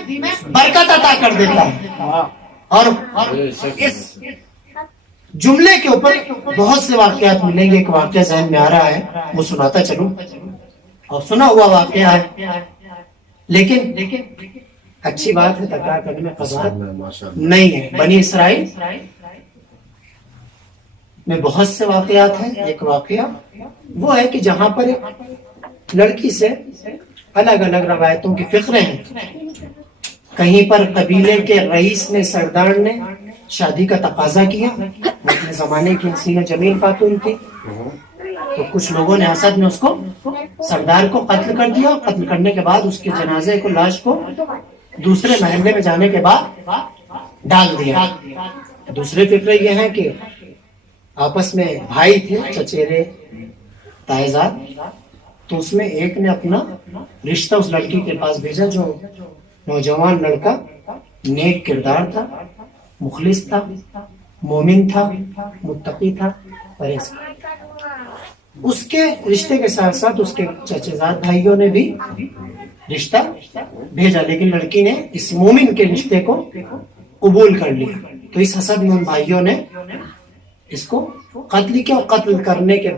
برکت عطا کر دیتا ہے. اور اس جملے کے اوپر بہت سے واقعات ملیں گے. ایک واقعہ ذہن میں آ رہا ہے، وہ سناتا چلوں، اور سنا ہوا واقعہ ہے، لیکن اچھی بات ہے، تکرار کرنے میں قباحت نہیں ہے. بنی اسرائیل میں بہت سے واقعات ہیں. ایک واقعہ وہ ہے کہ جہاں پر ایک لڑکی سے الگ الگ روایتوں کی فقرے ہیں. کہیں پر قبیلے کے رئیس نے، سردار نے شادی کا تقاضا کیا، اپنے زمانے کی حسین جمیل خاتون تھی، تو کچھ لوگوں نے حسد میں اس کو، سردار کو قتل کر دیا. قتل کرنے کے بعد اس کے جنازے کو، لاش کو دوسرے محلے میں جانے کے بعد ڈال دیا. دوسرے فقرے یہ ہیں کہ آپس میں بھائی تھے، چچیرے تائزاد، تو اس میں ایک نے اپنا رشتہ اس لڑکی کے پاس بھیجا جو نوجوان لڑکا نیک کردار تھا، مخلص تھا، مومن تھا، متقی تھا، پرہیزگار. اس کے رشتے کے ساتھ ساتھ اس کے چچیزاد بھائیوں نے بھی رشتہ بھیجا، لیکن لڑکی نے اس مومن کے رشتے کو قبول کر لیا. تو اس حسد میں ان بھائیوں نے اس کو قتل کیا. اور قتل کرنے کے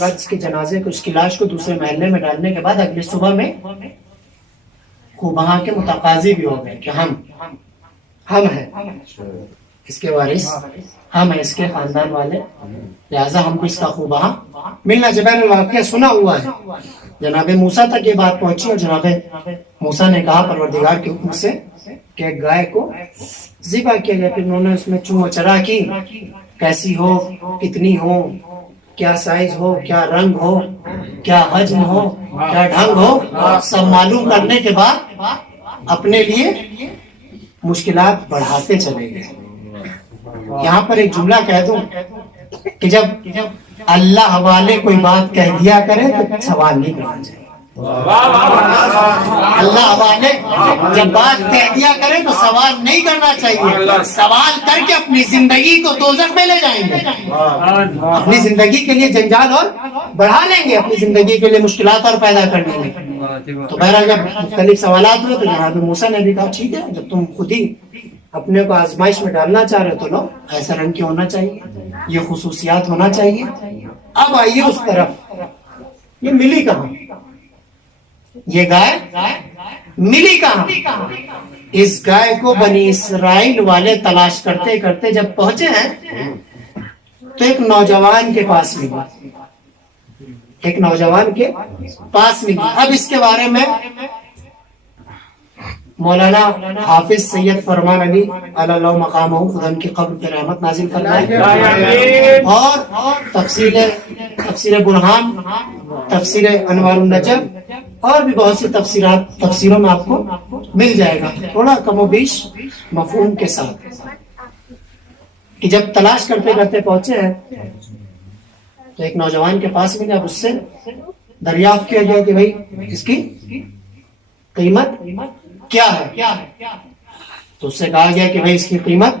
بعد اس کے جنازے کو، اس کی لاش کو دوسرے محلے میں ڈالنے کے بعد اگلی صبح میں خوبہاں کے متقاضی بھی ہو گئے کہ ہم ہیں اس کے وارث، ہم ہیں اس کے خاندان والے، لہذا ہم کو اس کا خوبہاں ملنا چاہیے. واقعہ سنا ہوا ہے. جناب موسیٰ تک یہ بات پہنچی اور جناب موسیٰ نے کہا پروردگار کے حکم سے کہ ایک گائے کو ذبح کیا جائے. پھر انہوں نے اس میں چون و چرا کی، کیسی ہو، کتنی ہو، کیا سائز ہو، کیا رنگ ہو، کیا حجم ہو، کیا ڈھنگ ہو، سب معلوم کرنے کے بعد اپنے لیے مشکلات بڑھاتے چلے گئے. یہاں پر ایک جملہ کہہ دوں کہ جب اللہ حوالے کوئی بات کہہ دیا کرے تو سوال نہیں کرنا چاہیے. اللہ حوالے جب بات کہہ دیا کرے تو سوال نہیں کرنا چاہیے. سوال کر کے اپنی زندگی کو دوزخ میں لے جائیں گے، اپنی زندگی کے لیے جنجال اور بڑھا لیں گے، اپنی زندگی کے لیے مشکلات اور پیدا کر لیں گے. تو بہرحال جب مختلف سوالات ہوئے تو جناب موسیٰ نے بھی کہا ٹھیک ہے، جب تم خود ہی اپنے کو آزمائش میں ڈالنا چاہ رہے تو لو، ایسا رنگ کی ہونا چاہیے، یہ خصوصیات ہونا چاہیے. اب آئیے اس طرف، یہ ملی کہاں؟ یہ گائے ملی کہاں؟ اس گائے کو بنی اسرائیل والے تلاش کرتے کرتے جب پہنچے ہیں تو ایک نوجوان کے پاس ملی، ایک نوجوان کے پاس ملی. اب اس کے بارے میں مولانا حافظ سید فرمان علی علی اللہ مقامہ، خدا ان کی قبر پر رحمت نازل فرمائے، اور تفسیر برہان، تفسیر انوار النجم اور بھی بہت سی تفسیروں میں آپ کو مل جائے گا، تھوڑا کم و بیش مفہوم کے ساتھ، کہ جب تلاش کرتے کرتے پہنچے ہیں تو ایک نوجوان کے پاس ملے. اب اس سے دریافت کیا گیا کہ بھائی اس کی قیمت کیا ہے. تو اس سے کہا گیا کہ بھائی اس کی قیمت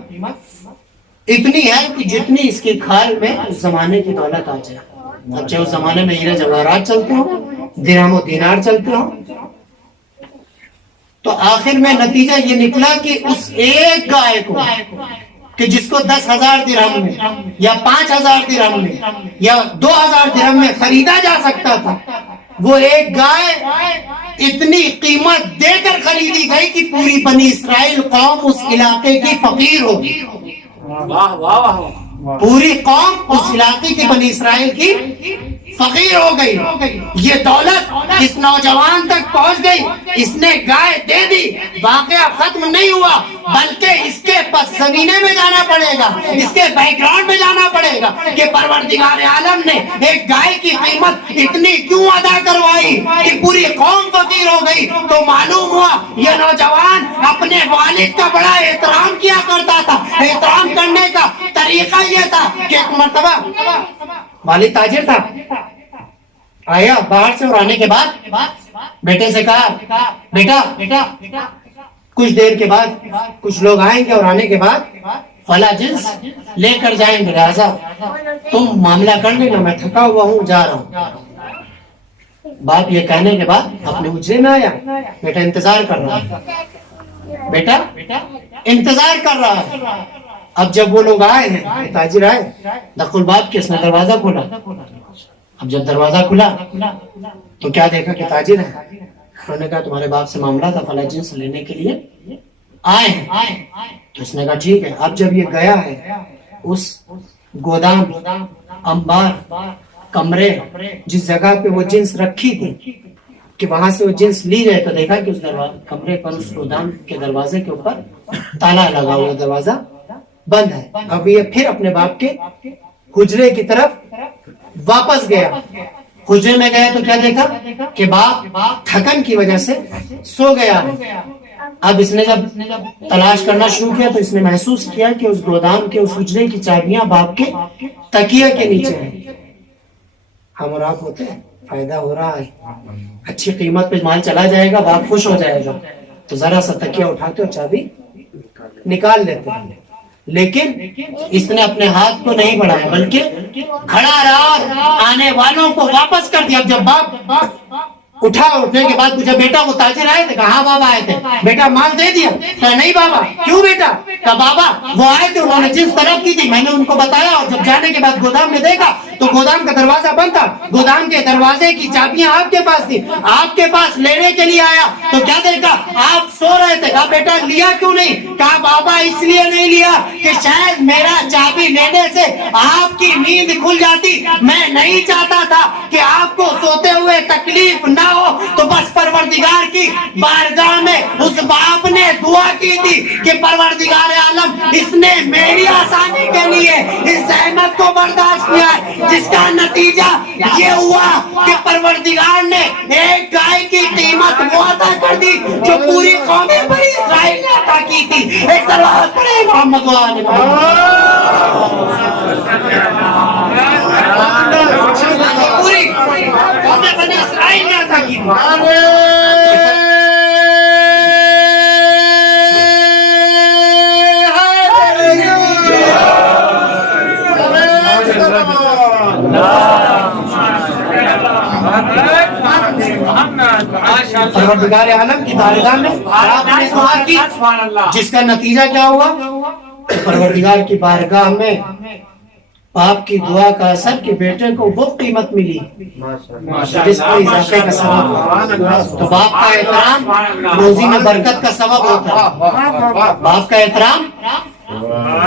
اتنی ہے کہ جتنی اس کی کھال میں اس زمانے کی دولت آ جائے. اب چاہے اس زمانے میں ہیرے جواہرات چلتے ہوں, درہم و دینار چلتے ہوں, تو آخر میں نتیجہ یہ نکلا کہ اس ایک گائے کو کہ جس کو 10,000 درہم میں یا 5,000 درہم میں یا 2,000 درہم میں خریدا جا سکتا تھا, وہ ایک گائے اتنی قیمت دے کر خریدی گئی کہ پوری بنی اسرائیل قوم اس علاقے کی فقیر ہوگی. واہ واہ واہ. پوری قوم اس علاقے کی بنی اسرائیل کی فقیر ہو گئی. یہ دولت اس نوجوان تک پہنچ گئی, اس نے گائے دے دی. واقعہ ختم نہیں ہوا, بلکہ اس کے پس زمینے میں جانا پڑے گا, اس کے بیک گراؤنڈ میں جانا پڑے گا کہ پروردگار عالم نے ایک گائے کی قیمت اتنی کیوں ادا کروائی کہ پوری قوم فقیر ہو گئی. تو معلوم ہوا یہ نوجوان اپنے والد کا بڑا احترام کیا کرتا تھا. احترام کرنے کا طریقہ یہ تھا کہ ایک مرتبہ والد تاجر تھا, آیا باہر سے اور آنے کے بعد بیٹے سے کہا بیٹا کچھ دیر کے بعد کچھ لوگ آئیں گے اور آنے کے بعد فلاں جنس لے کر جائیں گے, لہذا تم معاملہ کر لینا, میں تھکا ہوا ہوں, جا رہا ہوں. باپ یہ کہنے کے بعد اپنے اجرے میں آیا, بیٹا انتظار کر رہا ہے, بیٹا انتظار کر رہا ہے. اب جب وہ لوگ آئے ہیں, تاجر آئے, دخل الباب کے, اس نے دروازہ کھولا. اب جب دروازہ کھلا تو کیا دیکھا کہ تاجر ہے. انہوں نے کہا تمہارے باپ سے معاملہ تھا, فلاں جنس لینے کے لیے آئے ہیں. تو اس نے کہا ٹھیک ہے. اب جب یہ گیا ہے اس گودام, انبار, کمرے, جس جگہ پہ وہ جنس رکھی تھی کہ وہاں سے وہ جنس لی جائے, تو دیکھا کہ اس کمرے پر, اس گودام کے دروازے کے اوپر تالا لگا ہوا, دروازہ بند ہے. اب یہ پھر اپنے باپ کے حجرے کی طرف واپس گیا. حجرے میں گیا تو کیا دیکھا کہ باپ تھکن کی وجہ سے سو گیا ہے. اب اس نے جب تلاش کرنا شروع کیا تو اس نے محسوس کیا کہ اس گودام کے, اس حجرے کی چابیاں باپ کے تکیے کے نیچے ہیں. ہم اور آپ ہوتے ہیں, فائدہ ہو رہا ہے, اچھی قیمت پہ مال چلا جائے گا, باپ خوش ہو جائے گا, تو ذرا سا تکیہ اٹھاتے اور چابی نکال لیتے ہیں. لیکن اس نے اپنے ہاتھ کو نہیں بڑھایا, بلکہ کھڑا رہا اور آنے والوں کو واپس کر دیا. جب باپ اٹھا, اٹھنے کے بعد پوچھا بیٹا وہ تاجر آئے تھے؟ کہا بابا آئے تھے. بیٹا مال دے دیا؟ کہا نہیں بابا. کیوں بیٹا؟ کہا بابا وہ آئے تھے, انہوں نے جنس طلب کی تھی, میں نے ان کو بتایا, اور جب جانے کے بعد گودام میں دیکھا تو گودام کا دروازہ بند تھا, گودام کے دروازے کی چابیاں آپ کے پاس تھی, آپ کے پاس لینے کے لیے آیا تو کیا دیکھا آپ سو رہے تھے. کہا بیٹا لیا کیوں نہیں؟ کہا بابا اس لیے نہیں لیا کہ شاید میرا چابی لینے سے آپ کی نیند کھل جاتی, میں نہیں چاہتا تھا کہ آپ کو سوتے ہوئے تکلیف نہ ہو. تو بس پروردگار کی بارگاہ میں اس باپ نے دعا کی تھی کہ پروردگار عالم اس نے میری آسانی کے لیے اس زحمت کو برداشت کیا ہے, جس کا نتیجہ یہ ہوا کہ پروردگار نے ایک گائے کی قیمت وہ عطا کر دی جو پوری قوم بنی اسرائیل نے عطا کی تھی. ایک صلوات پڑھیں محمد و آل محمد. پوری قوم بنی اسرائیل نے عطا کی تھی. پروردگار عالم کی بارگاہ میں آپ نے دعا کی, جس کا نتیجہ کیا ہوا؟ پروردگار کی بارگاہ میں باپ کی دعا کا اثر کہ بیٹے کو وہ قیمت ملی جس کو اضافے کا سبب ہوا. تو باپ کا احترام روزی میں برکت کا سبب ہوتا ہے. باپ کا احترام,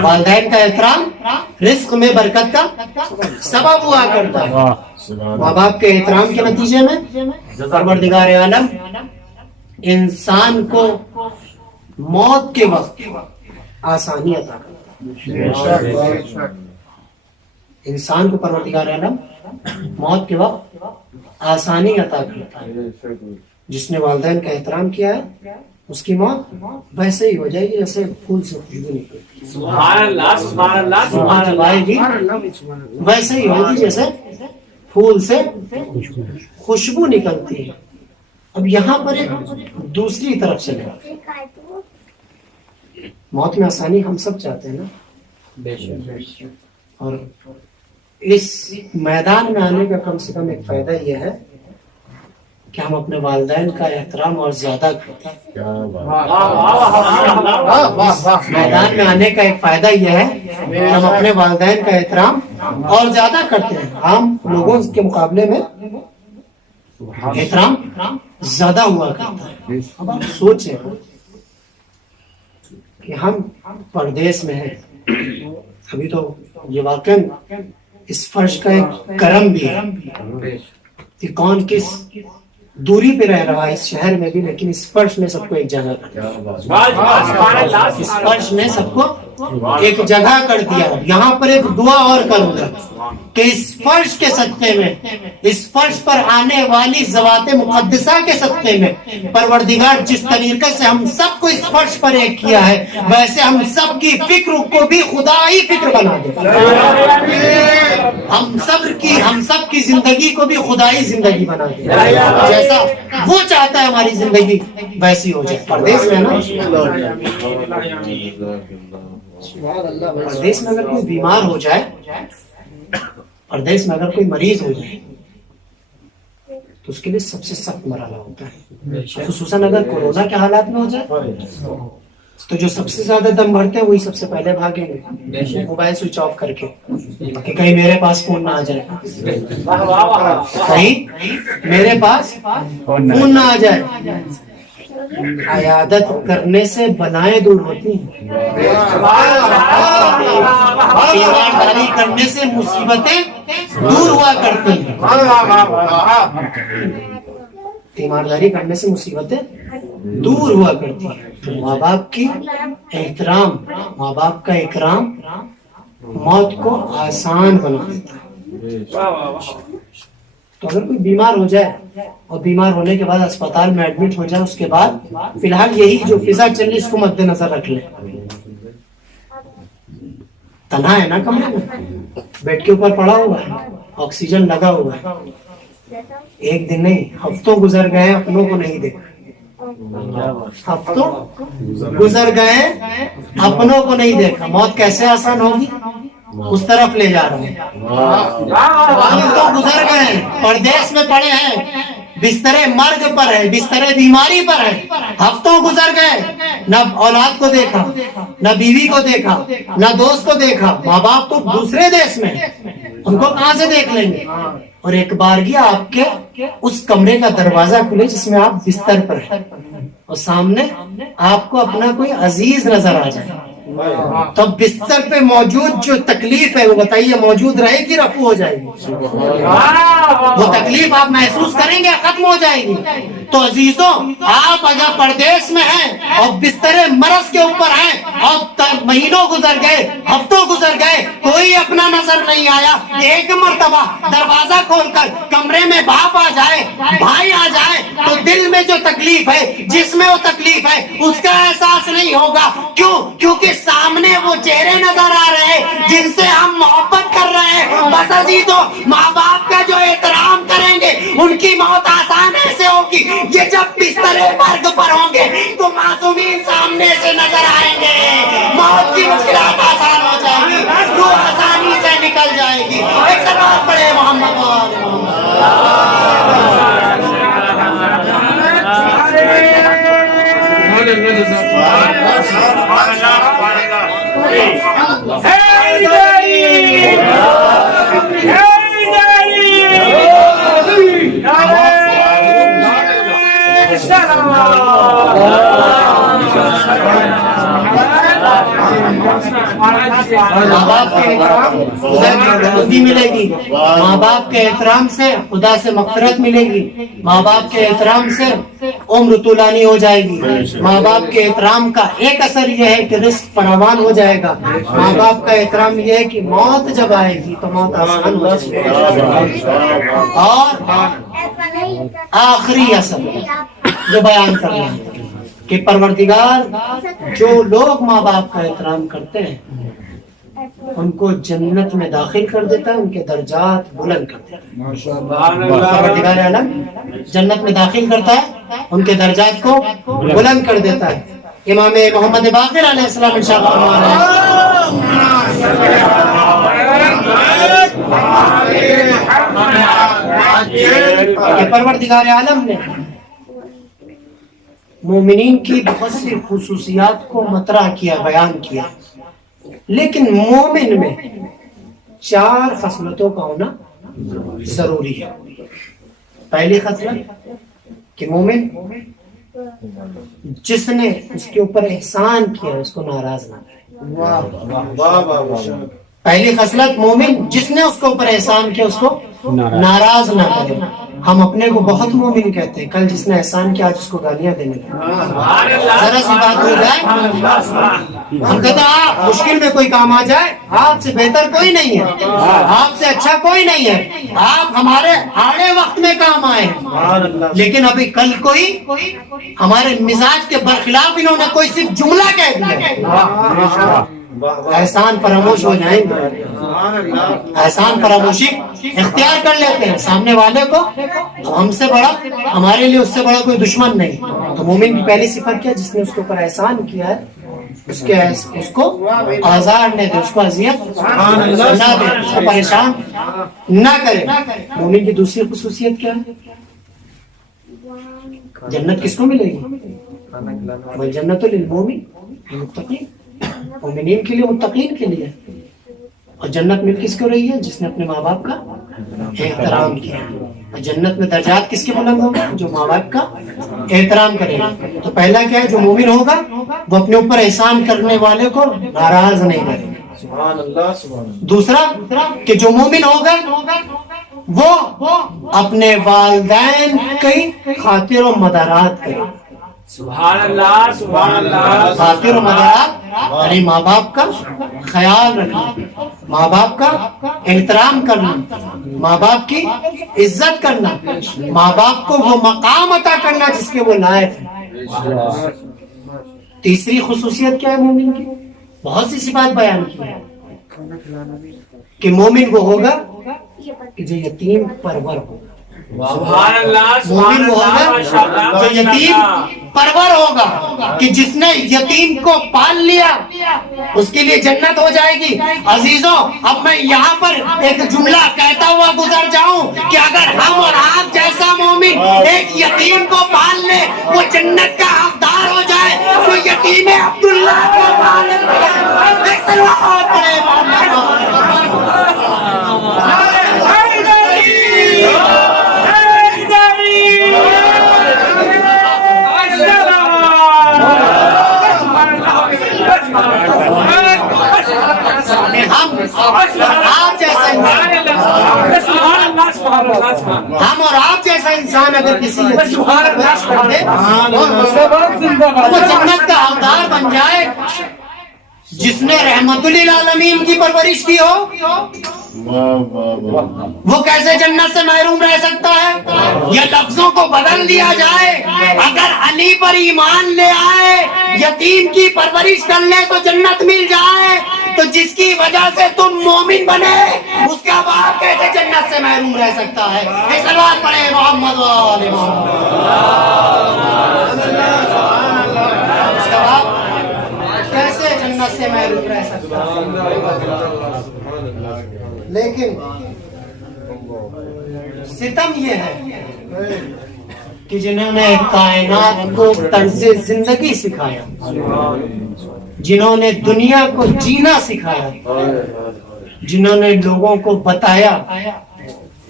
والدین کا احترام رزق میں برکت کا سبب ہوا کرتا ہے. ماں باپ کے احترام کے نتیجے میں پروردگار عالم انسان کو موت کے وقت آسانی عطا کرتا ہے. انسان کو پروردگار عالم موت کے وقت آسانی عطا کرتا ہے. جس نے والدین کا احترام کیا ہے اس کی موت ویسے ہی ہو جائے گی جیسے پھول سے خوشبو نکلتی ہے. سبحان اللہ سبحان اللہ سبحان اللہ. ویسے ہی ہوگی جیسے پھول سے خوشبو نکلتی ہے. اب یہاں پر ایک دوسری طرف سے موت میں آسانی ہم سب چاہتے ہیں نا، اور اس میدان میں آنے کا کم سے کم ایک فائدہ یہ ہے کہ ہم اپنے والدین کا احترام اور زیادہ کرتے ہیں۔ میدان میں آنے کا ایک فائدہ یہ ہے کہ ہم اپنے والدین کا احترام اور زیادہ کرتے ہیں۔ عام لوگوں کے مقابلے میں احترام زیادہ ہوا کرتا ہے۔ اب آپ سوچیں کہ ہم پردیس میں ہیں، ابھی تو یہ واقعا اس فرش کا ایک کرم بھی ہے کہ کون کس دوری پہ رہ رہا ہے اس شہر میں بھی، لیکن اس فرش نے سب کو ایک جگہ کر دیا، اس فرش نے سب کو ایک جگہ کر دیا۔ یہاں پر ایک دعا اور کروں گا کہ اس فرش کے صدقے میں، اس فرش پر آنے والی ذوات مقدسہ کے صدقے میں پروردگار جس طریقے سے ہم سب کو اس فرش پر ایک کیا ہے، ویسے ہم سب کی فکر کو بھی خدا ہی فکر بنا دے، ہم سب کی زندگی کو بھی خدا ہی زندگی بنا دے، جیسا وہ چاہتا ہے ہماری زندگی ویسی ہو جائے۔ پردیس میں نا، پردیس میں اگر کوئی بیمار ہو جائے، پردیس میں اگر کوئی مریض ہو جائے تو اس کے لیے سب سے سخت مرحلہ ہوتا ہے، خصوصاً اگر کورونا کے حالات میں ہو جائے تو جو سب سے زیادہ دم بھرتے ہیں وہی سب سے پہلے بھاگیں گے موبائل سوئچ آف کر کے کہ کہیں میرے پاس فون نہ آ جائے، کہیں میرے پاس فون نہ آ جائے۔ عیادت کرنے سے بلائیں دور ہوتی ہیں، تیمارداری کرنے سے مصیبتیں دور ہوا کرتی ہیں، تیمارداری کرنے سے مصیبتیں دور ہوا کرتی ہیں۔ تو ماں باپ کی احترام، ماں باپ کا اکرام موت کو آسان بنا دیتا ہے۔ تو اگر کوئی بیمار ہو جائے اور بیمار ہونے کے بعد اسپتال میں ایڈمٹ ہو جائے، اس کے بعد فی الحال یہی جو فضا چل رہی اس کو مد نظر رکھ لیں۔ تنہا ہے نا کمرے میں، بیڈ کے اوپر پڑا ہوا ہے، آکسیجن لگا ہوا ہے، ایک دن نہیں ہفتوں گزر گئے اپنوں کو نہیں دیکھا، ہفتوں گزر گئے اپنوں کو نہیں دیکھا، موت کیسے آسان ہوگی؟ اس طرف لے جا رہے ہیں۔ ہفتوں گزر گئے، پردیس میں پڑے ہیں، بستر مرگ پر ہے، بستر بیماری پر ہے، ہفتوں گزر گئے، نہ اولاد کو دیکھا، نہ بیوی کو دیکھا، نہ دوست کو دیکھا، ماں باپ تو دوسرے دیش میں ہیں، ان کو کہاں سے دیکھ لیں گے؟ اور ایک بارگی آپ کے اس کمرے کا دروازہ کھلے جس میں آپ بستر پر ہیں اور سامنے آپ کو اپنا کوئی عزیز نظر آ جائے، تو بستر پہ موجود جو تکلیف ہے وہ بتائیے موجود رہے گی، رفع ہو جائے گی؟ وہ تکلیف آپ محسوس کریں گے، ختم ہو جائے گی؟ تو عزیزوں، آپ اگر پردیس میں ہیں اور بستر مرض کے اوپر ہیں اور مہینوں گزر گئے، ہفتوں گزر گئے، کوئی اپنا نظر نہیں آیا، ایک مرتبہ دروازہ کھول کر کمرے میں باپ آ جائے، بھائی آ جائے، تو دل میں جو تکلیف ہے، جس میں وہ تکلیف ہے، اس کا احساس نہیں ہوگا۔ کیوں؟ کیونکہ سامنے وہ چہرے نظر آ رہے ہیں جن سے ہم محبت کر رہے ہیں۔ بس عزیزوں، ماں باپ کا جو احترام کریں گے ان کی موت آسان ایسے ہوگی، یہ جب بستر مرگ پر ہوں گے تو معصومین سامنے سے نظر آئیں گے، موت کی مشکلات آسان ہو جائیں گی، روح آسانی سے نکل جائے گی۔ ایک سلام پڑھے محمد ماں باپ کے احترام خدا کی بلندی ملے گی، ماں باپ کے احترام سے خدا سے مغفرت ملے گی، ماں باپ کے احترام سے عمر طولانی ہو جائے گی، ماں باپ کے احترام کا ایک اثر یہ ہے کہ رزق فراوان ہو جائے گا، ماں باپ کا احترام یہ ہے کہ موت جب آئے گی تو موت آسان ہو جائے گی۔ اور آخری اثر جو بیان کر رہے ہیں کہ پروردگار جو لوگ ماں باپ کا احترام کرتے ہیں ان کو جنت میں داخل کر دیتا ہے، ان کے درجات بلند کر دیتا ہے۔ پروردگار عالم جنت میں داخل کرتا ہے، ان کے درجات کو بلند کر دیتا ہے۔ امام محمد باقر علیہ السلام ارشاد فرما رہے ہیں کہ پروردگار عالم نے مومنین کی بہت سی خصوصیات کو مطرح کیا، بیان کیا، لیکن مومن میں 4 خصلتوں کا ہونا ضروری ہے۔ پہلی خصلت کہ مومن جس نے اس کے اوپر احسان کیا اس کو ناراض نہ کرے۔ پہلی خصلت مومن جس نے اس کے اوپر احسان کیا اس کو ناراض نہ کرے۔ ہم اپنے کو بہت مومن کہتے ہیں، کل جس نے احسان کیا آج اس کو گالیاں دینے لگے۔ ذرا سی بات ہو جائے ہم کہتے ہیں آپ مشکل میں کوئی کام آ جائے، آپ سے بہتر کوئی نہیں ہے، آپ سے اچھا کوئی نہیں ہے، آپ ہمارے آڑے وقت میں کام آئے ہیں، لیکن ابھی کل کوئی ہمارے مزاج کے برخلاف انہوں نے کوئی صرف جملہ کہہ دیا، احسان فراموش ہو جائیں گے۔ احسان فراموشی اختیار کر لیتے ہیں سامنے والے کو، ہم سے بڑا ہمارے لیے اس سے بڑا کوئی دشمن نہیں۔ تو مومن کی پہلی صفت کیا؟ جس نے اس کے اوپر احسان کیا ہے اس کو آزار نہ دے، اس کو اذیت نہ دے، اس کو پریشان نہ کرے۔ مومن کی دوسری خصوصیت کیا ہے؟ جنت کس کو ملے گی؟ جنت للمومن المتقین، مومنین کے لیے، متقین کے لیے۔ اور جنت مل کس کو رہی ہے؟ جس نے اپنے ماں باپ کا احترام کیا۔ اور جنت میں درجات کس کے بلند ہوں گے؟ جو ماں باپ کا احترام کرے گا۔ تو پہلا کیا ہے؟ جو مومن ہوگا وہ اپنے اوپر احسان کرنے والے کو ناراض نہیں کرے گا۔ دوسرا کہ جو مومن ہوگا وہ اپنے والدین کی خاطر و مدارات کرے۔ سبحان اللہ، سبحان اللہ۔ خاطر و مدارات یعنی ماں باپ کا خیال رکھنا، ماں باپ کا احترام کرنا، ماں باپ کی عزت کرنا، ماں باپ کو وہ مقام عطا کرنا جس کے وہ لائق ہیں۔ تیسری خصوصیت کیا ہے مومن کی؟ بہت سی صفات بیان کی ہے کہ مومن وہ ہوگا کہ جو یتیم پرور ہوگا۔ سبحان اللہ، سبحان مومن وہ اللہ، ہوگا ماشاءاللہ، جو یتیم پرور ہوگا، کہ جس نے یتیم کو پال لیا اس کے لیے جنت ہو جائے گی۔ عزیزوں اب میں یہاں پر ایک جملہ کہتا ہوا گزر جاؤں کہ اگر ہم اور آپ جیسا مومن ایک یتیم کو پال لے وہ جنت کا حقدار ہو جائے، تو یتیم عبداللہ کو پال ہم اور آپ جیسا انسان اگر کسی کرتے وہ جنت کا حقدار بن جائے۔ جس نے رحمت للعالمین کی پرورش کی ہو وہ کیسے جنت سے محروم رہ سکتا ہے؟ یا لفظوں کو بدل دیا جائے، اگر علی پر ایمان لے آئے، یتیم کی پرورش کر لے تو جنت مل جائے، تو جس کی وجہ سے تم مومن بنے اس کا باپ کیسے جنت سے محروم رہ سکتا ہے؟ ایک صلوات پڑھے محمد و آل محمد۔ اس کا باپ کیسے جنت سے محروم رہ سکتا ہے؟ لیکن ستم یہ ہے کہ جنہوں نے کائنات کو طرز زندگی سکھایا، جنہوں نے دنیا کو جینا سکھایا، جنہوں نے لوگوں کو بتایا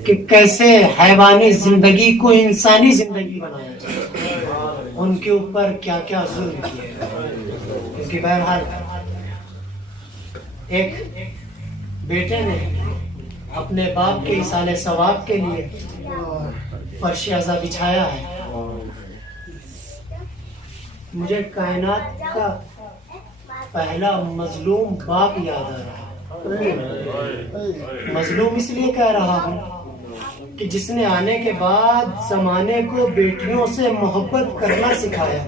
کہ کیسے حیوانی زندگی کو انسانی زندگی بنایا جائے، ان کے اوپر کیا کیا ظلم کیا۔ کیونکہ بہرحال ایک بیٹے نے اپنے باپ کے ایصال ثواب کے لیے فرش عزا بچھایا ہے۔ مجھے کائنات کا پہلا مظلوم باپ یاد آ رہا ہے۔ مظلوم اس لیے کہہ رہا ہوں کہ جس نے آنے کے بعد زمانے کو بیٹیوں سے محبت کرنا سکھایا،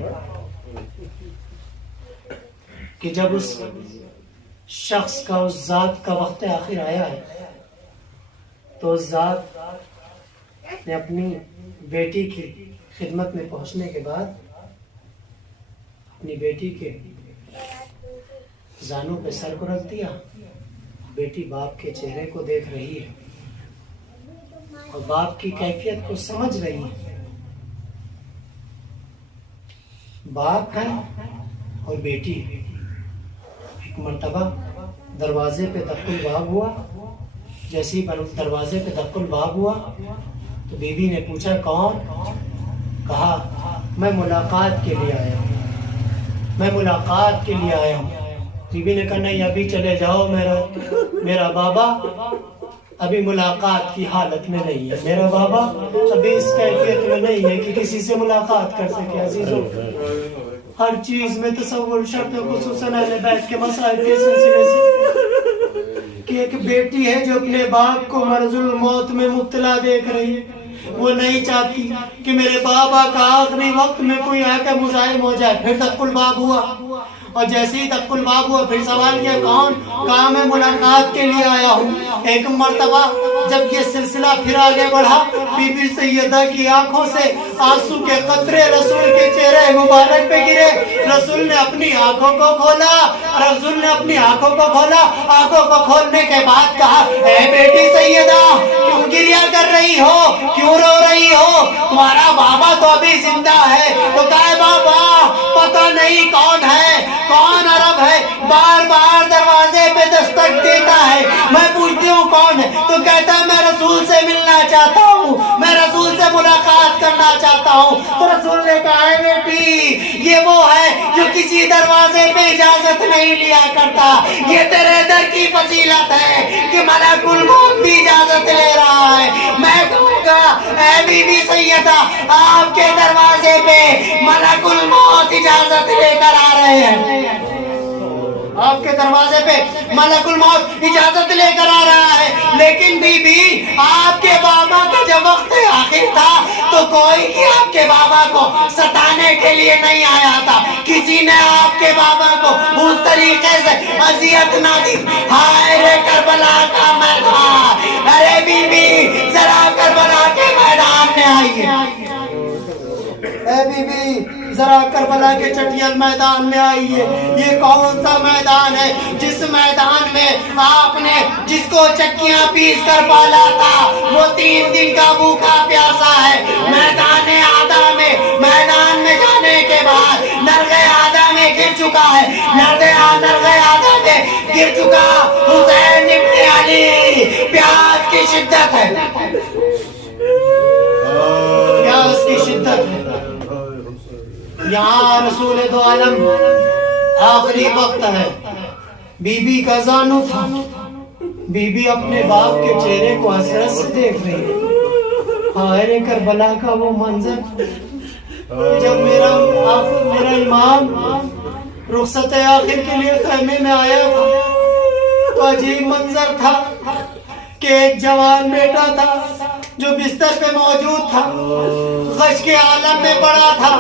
کہ جب اس شخص کا، اس ذات کا وقت آخر آیا ہے تو اس ذات نے اپنی بیٹی کی خدمت میں پہنچنے کے بعد اپنی بیٹی کے زانوں پہ سر کو رکھ دیا. بیٹی باپ کے چہرے کو دیکھ رہی ہے اور باپ کی کیفیت کو سمجھ رہی ہے. باپ ہے اور بیٹی. ایک مرتبہ دروازے پہ دق الباب ہوا. جیسے ہی دروازے پہ دق الباب ہوا تو بیوی نے پوچھا کون؟ کہا میں ملاقات کے لیے آیا ہوں, میں ملاقات کے لیے آیا ہوں. بیوی نے کہا نہیں ابھی چلے جاؤ, میرا بابا ابھی ملاقات کی حالت میں نہیں ہے, میرا بابا ابھی اس کیفیت میں نہیں ہے کہ کسی سے ملاقات کر سکے. عزیزوں, ہر چیز میں تصور شرط ہے, خصوصاً اہل بیت کے مسائل کے سلسلے سے, کہ ایک بیٹی ہے جو اپنے باپ کو مرض الموت میں مبتلا دیکھ رہی ہے. وہ نہیں چاہتی کہ میرے بابا کا آخری وقت میں کوئی آ کے مزاحم ہو جائے. پھر دق الباب ہوا اور جیسے ہی دق الباب ہوا پھر سوال کیا کون؟ کہا میں ملاقات کے لیے آیا ہوں. ایک مرتبہ جب یہ سلسلہ پھر آگے بڑھا, بی بی سیدہ کی آنکھوں سے آنسو کے قطرے رسول کے چہرے مبارک پہ گرے. رسول نے اپنی آنکھوں کو کھولا, رسول نے اپنی آنکھوں کو کھولا. آنکھوں کو کھولنے کے بعد کہا اے بیٹی سیدہ کیوں گریا کر رہی ہو, کیوں رو رہی ہو؟ تمہارا بابا تو ابھی زندہ ہے. تو کہا بابا پتہ نہیں کون ہے, کون عرب ہے, بار بار دروازے پہ دستک دیتا ہے. میں پوچھتی ہوں کون ہے, تو کہتا ہے میں رسول سے ملنا چاہتا ہوں, میں رسول سے ملاقات کرنا چاہتا ہوں. تو رسول نے کہا ہے بیٹی یہ وہ ہے جو کسی دروازے پہ اجازت نہیں لیا کرتا. یہ تیرے در کی فضیلت ہے کہ ملک الموت بھی اجازت لے رہا ہے. میں کہوں گا اے بی بی سیدہ آپ کے دروازے پہ ملک الموت اجازت لے کر آ رہے ہیں. آپ کے دروازے پہ ملک الموت اجازت لے کر آ رہا ہے. لیکن بی بی آپ کے بابا کا جب وقت آخر تھا تو کوئی بھی آپ کے بابا کو ستانے کے لیے نہیں آیا تھا. کسی نے آپ کے بابا کو اس طریقے سے اذیت نہ دی. ہائے رے کربلا کا میدان, ارے بی بی ذرا کربلا کے میدان میں آئیے. اے بی بی ذرا کربلا کے چٹیل میدان میں آئیے. یہ کون سا میدان ہے جس میدان میں آپ نے جس کو چکیاں پیس کر پالا تھا وہ 3 دن کا بھوکا پیاسا ہے. میدان آدھا میں, میدان میں جانے کے بعد نرغے آدھا میں گر چکا ہے. نرغے آدھا میں گر چکا حسین ابن علی. پیاس کی شدت ہے, پیاس کی شدت ہے. یہاں رسول دو عالم آخری وقت ہے. بی بی کا زانو تھا. بی بی اپنے باپ کے چہرے کو حسرت سے دیکھ رہی ہے. ہائے کربلا کا وہ منظر جب میرا امام رخصت آخر کے لیے خیمے میں آیا تھا تو عجیب منظر تھا کہ ایک جوان بیٹا تھا جو بستر پہ موجود تھا, غش کے عالم میں پڑا تھا.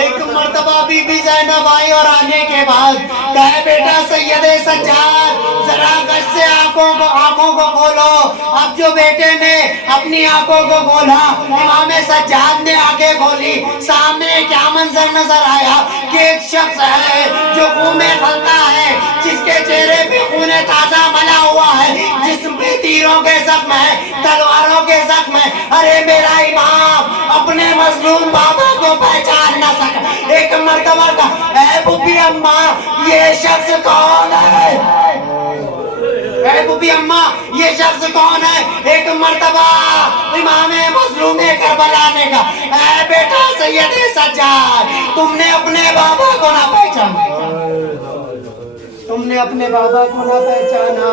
ایک مرتبہ بی بی زینب آئی اور آنے کے بعد کہے بیٹا سید سجاد ذرا غش سے آنکھوں کو کھولو. اب جو بیٹے نے اپنی آنکھوں کو کھولا, امام سجاد نے آنکھیں کھولی. سامنے کیا منظر نظر آیا کہ ایک شخص ہے جو خون میں کھلتا ہے, جس کے چہرے پہ خون تازہ ملا ہوا ہے, جسم پہ تیروں کے زخم ہے, تلواروں کے زخم ہے. ارے میرا امام اپنے مظلوم بابا کو پہچان نہ سکا. ایک مرتبہ کا اے بوبی اماں یہ شخص کون ہے, اے بوبی اماں یہ شخص کون ہے. ایک مرتبہ امام مظلوم کربلا نے کہا اے بیٹا سید سجاد تم نے اپنے بابا کو نہ پہچانا, تم نے اپنے بابا کو نہ پہچانا.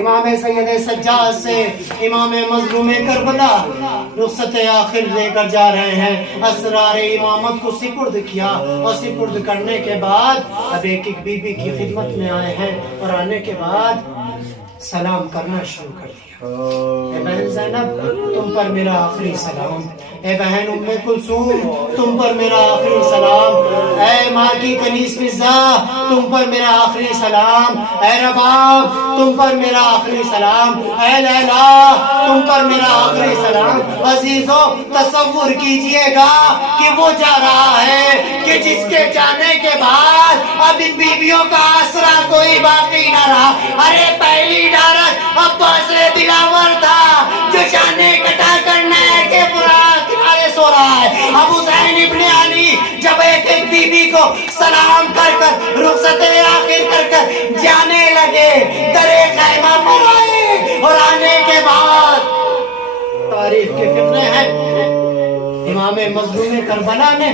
امام سید سجاد سے امام مظلوم کربلا رخصت آخر لے کر جا رہے ہیں. اسرار امامت کو سپرد کیا اور سپرد کرنے کے بعد اب ایک ایک بی بی کی خدمت میں آئے ہیں. اور آنے کے بعد سلام کرنا شروع کر دیا. اے بہن زینب تم پر میرا آخری سلام. اے بہن ام کلثوم تم پر میرا آخری سلام. اے ماں کی کنیز فضا تم پر میرا آخری سلام. اے رباب تم پر میرا آخری سلام. اے لیلا تم پر میرا آخری سلام. عزیزو تصور کیجئے گا کہ وہ جا رہا ہے کہ جس کے جانے کے بعد اب ان بیویوں کا آسرا کوئی باقی نہ رہا. ارے پہلی ڈارت عباس دلاور تھا جو جانے کٹا کرنے کے فراق کنارے سو رہا ہے. اب حسین ابن علی جب ایک ایک بیوی کو سلام کر کر رخصت آخر کر کر جانے لگے درے خیمہ پر آئے اور آنے کے بعد تاریخ کے فتنے ہیں. امام مظلوم کربلا نے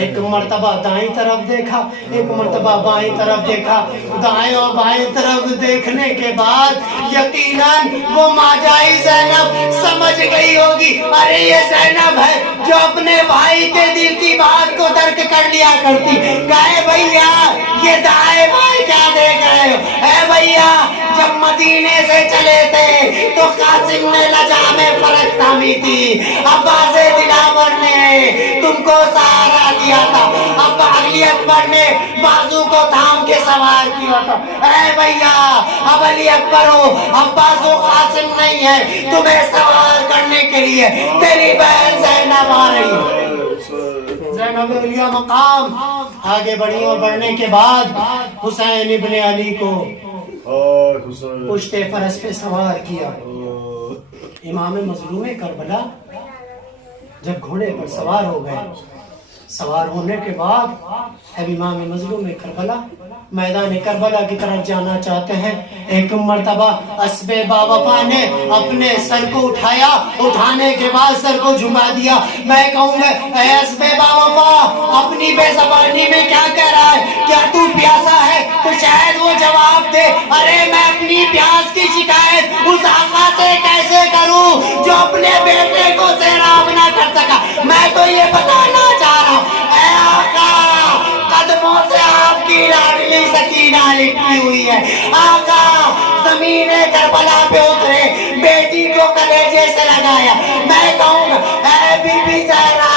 ایک مرتبہ دائیں طرف دیکھا, ایک مرتبہ بائیں طرف دیکھا. دائیں اور بائیں طرف دیکھنے کے بعد یقیناً وہ ماجائی زینب سمجھ گئی ہوگی ارے یہ زینب ہے جو اپنے بھائی کے دل کی بات کو درک کر لیا کرتی. کہے بھیا یہ دائیں بائیں کیا دیکھ رہے ہو؟ اے بھیا جب مدینے سے چلے تھے تو قاسم نے لجا میں فرق تھامی تھی, عباس دلاور نے تم کو سہارا دیا تھا, اب علی اکبر نے بازو کو تھام کے سوار کیا تھا. اے بھیا اب علی اکبر ہو, عباس و قاسم نہیں ہے, تمہیں سوار کرنے کے لیے تیری بہن زینب آ رہی ہے. زینب علیہ مقام آگے بڑھی اور بڑھنے کے بعد حسین ابن علی کو پشت فرس پہ سوار کیا. امام مظلوم کربلا جب گھوڑے پر سوار ہو گئے, سوار ہونے کے بعد اب امام مظلوم کربلا میدان کربلا کی طرف جانا چاہتے ہیں. ایک مرتبہ اسب باوفا نے اپنے سر کو اٹھایا, اٹھانے کے بعد سر کو جھکا دیا. میں کہوں گا اے اسب باوفا اپنی بے زبانی میں کیا کہہ رہا ہے؟ کیا تو پیاسا ہے؟ تو شاید وہ جواب دے ارے میں اپنی پیاس کی شکایت اس آقا سے کیسے کروں جو اپنے بیٹے کو سیراب نہ کر سکا. میں تو یہ بتانا چاہ رہا ہوں اے آقا قدموں سے آپ کی لاڈلی سکینہ لپٹی ہوئی ہے. آقا زمین کربلا پہ اترے, بیٹی کو کلیجے سے لگایا. میں کہوں گا اے بی بی زہرا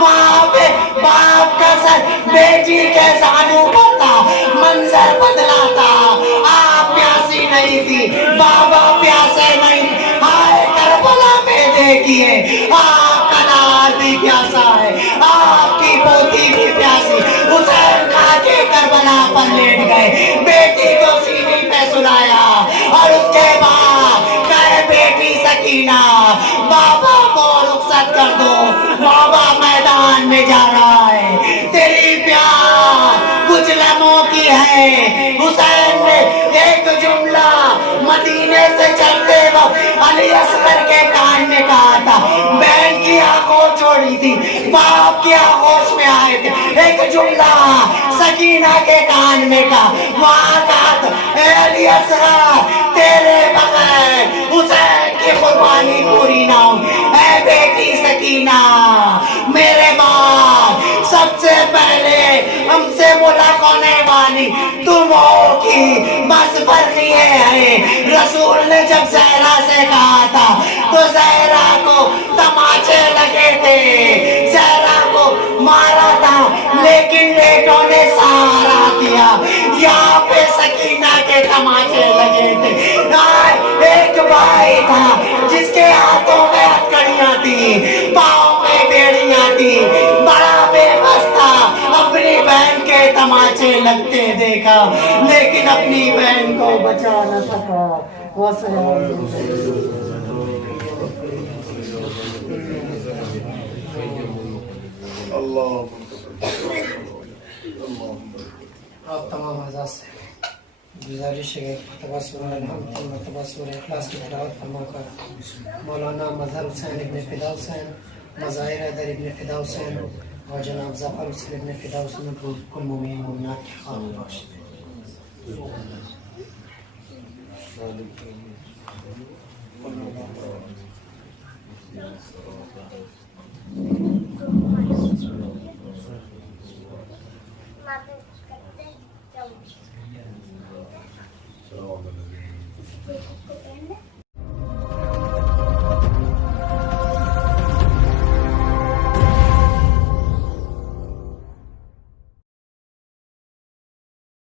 وہاں پہ باپ کا سر بیٹی کے زانو پر تھا, منظر بدلا تھا. آپ پیاسی نہیں تھی, بابا پیاسے نہیں. ہائے کربلا میں دیکھیے آپ کا نال بھی پیاسا ہے, آپ کی پوتی بھی پیاسی. حسین کھا کے کربلا پر لیٹ گئے, بیٹی کو سینے پہ سلایا اور اس کے بعد کہے بیٹی سکینہ بابا کو رخصت کر دو, بابا میدان میں جا رہا ہے, تیری پیار کچھ لمحوں کی ہے. حسین نے ایک جملہ مدینے سے چلتے وقت علی اصغر کے کان میں کہا تھا. بہن کی آنکھوں چھوڑی تھی, باپ کی آغوش میں آئے تھے, ایک جملہ سکینہ کے کان میں کہا. وہاں کہا تھا اے علی اصغر تیرے بغیر حسین کی قربانی پوری نہ ہو. اے بیٹی سکینہ میرے باپ سب سے پہلے ہم سے ملاقات ہونے والی تم ہو کی, بس فرق یہ ہے رسول نے جب زہرا سے کہا تھا تو زہرا کو تماچے لگے تھے, زہرا کو مارا تھا لیکن بیٹوں نے سہارا دیا. یہاں پہ سکینہ کے تماچے لگے تھے. ایک بھائی تھا جس کے ہاتھوں میں ہتھکڑیاں تھیں, پاؤں میں بیڑیاں تھیں, بڑا بے بس تھا, اپنی بہن کے تماچے لگتے دیکھا لیکن اپنی بہن کو بچا نہ سکا. آپ تمام حضرات سے گزارش ہے مرتبہ سورہ الحمد, مرتبہ سورہ اخلاص کی تلاوت فرما کر مولانا مظہر حسین ابن فدا حسین, مظاہر حیدر ابن فدا حسین اور جناب ظفر حسین ابن فدا حسین کو کل مومن مومنات کی خواہ بخش دے.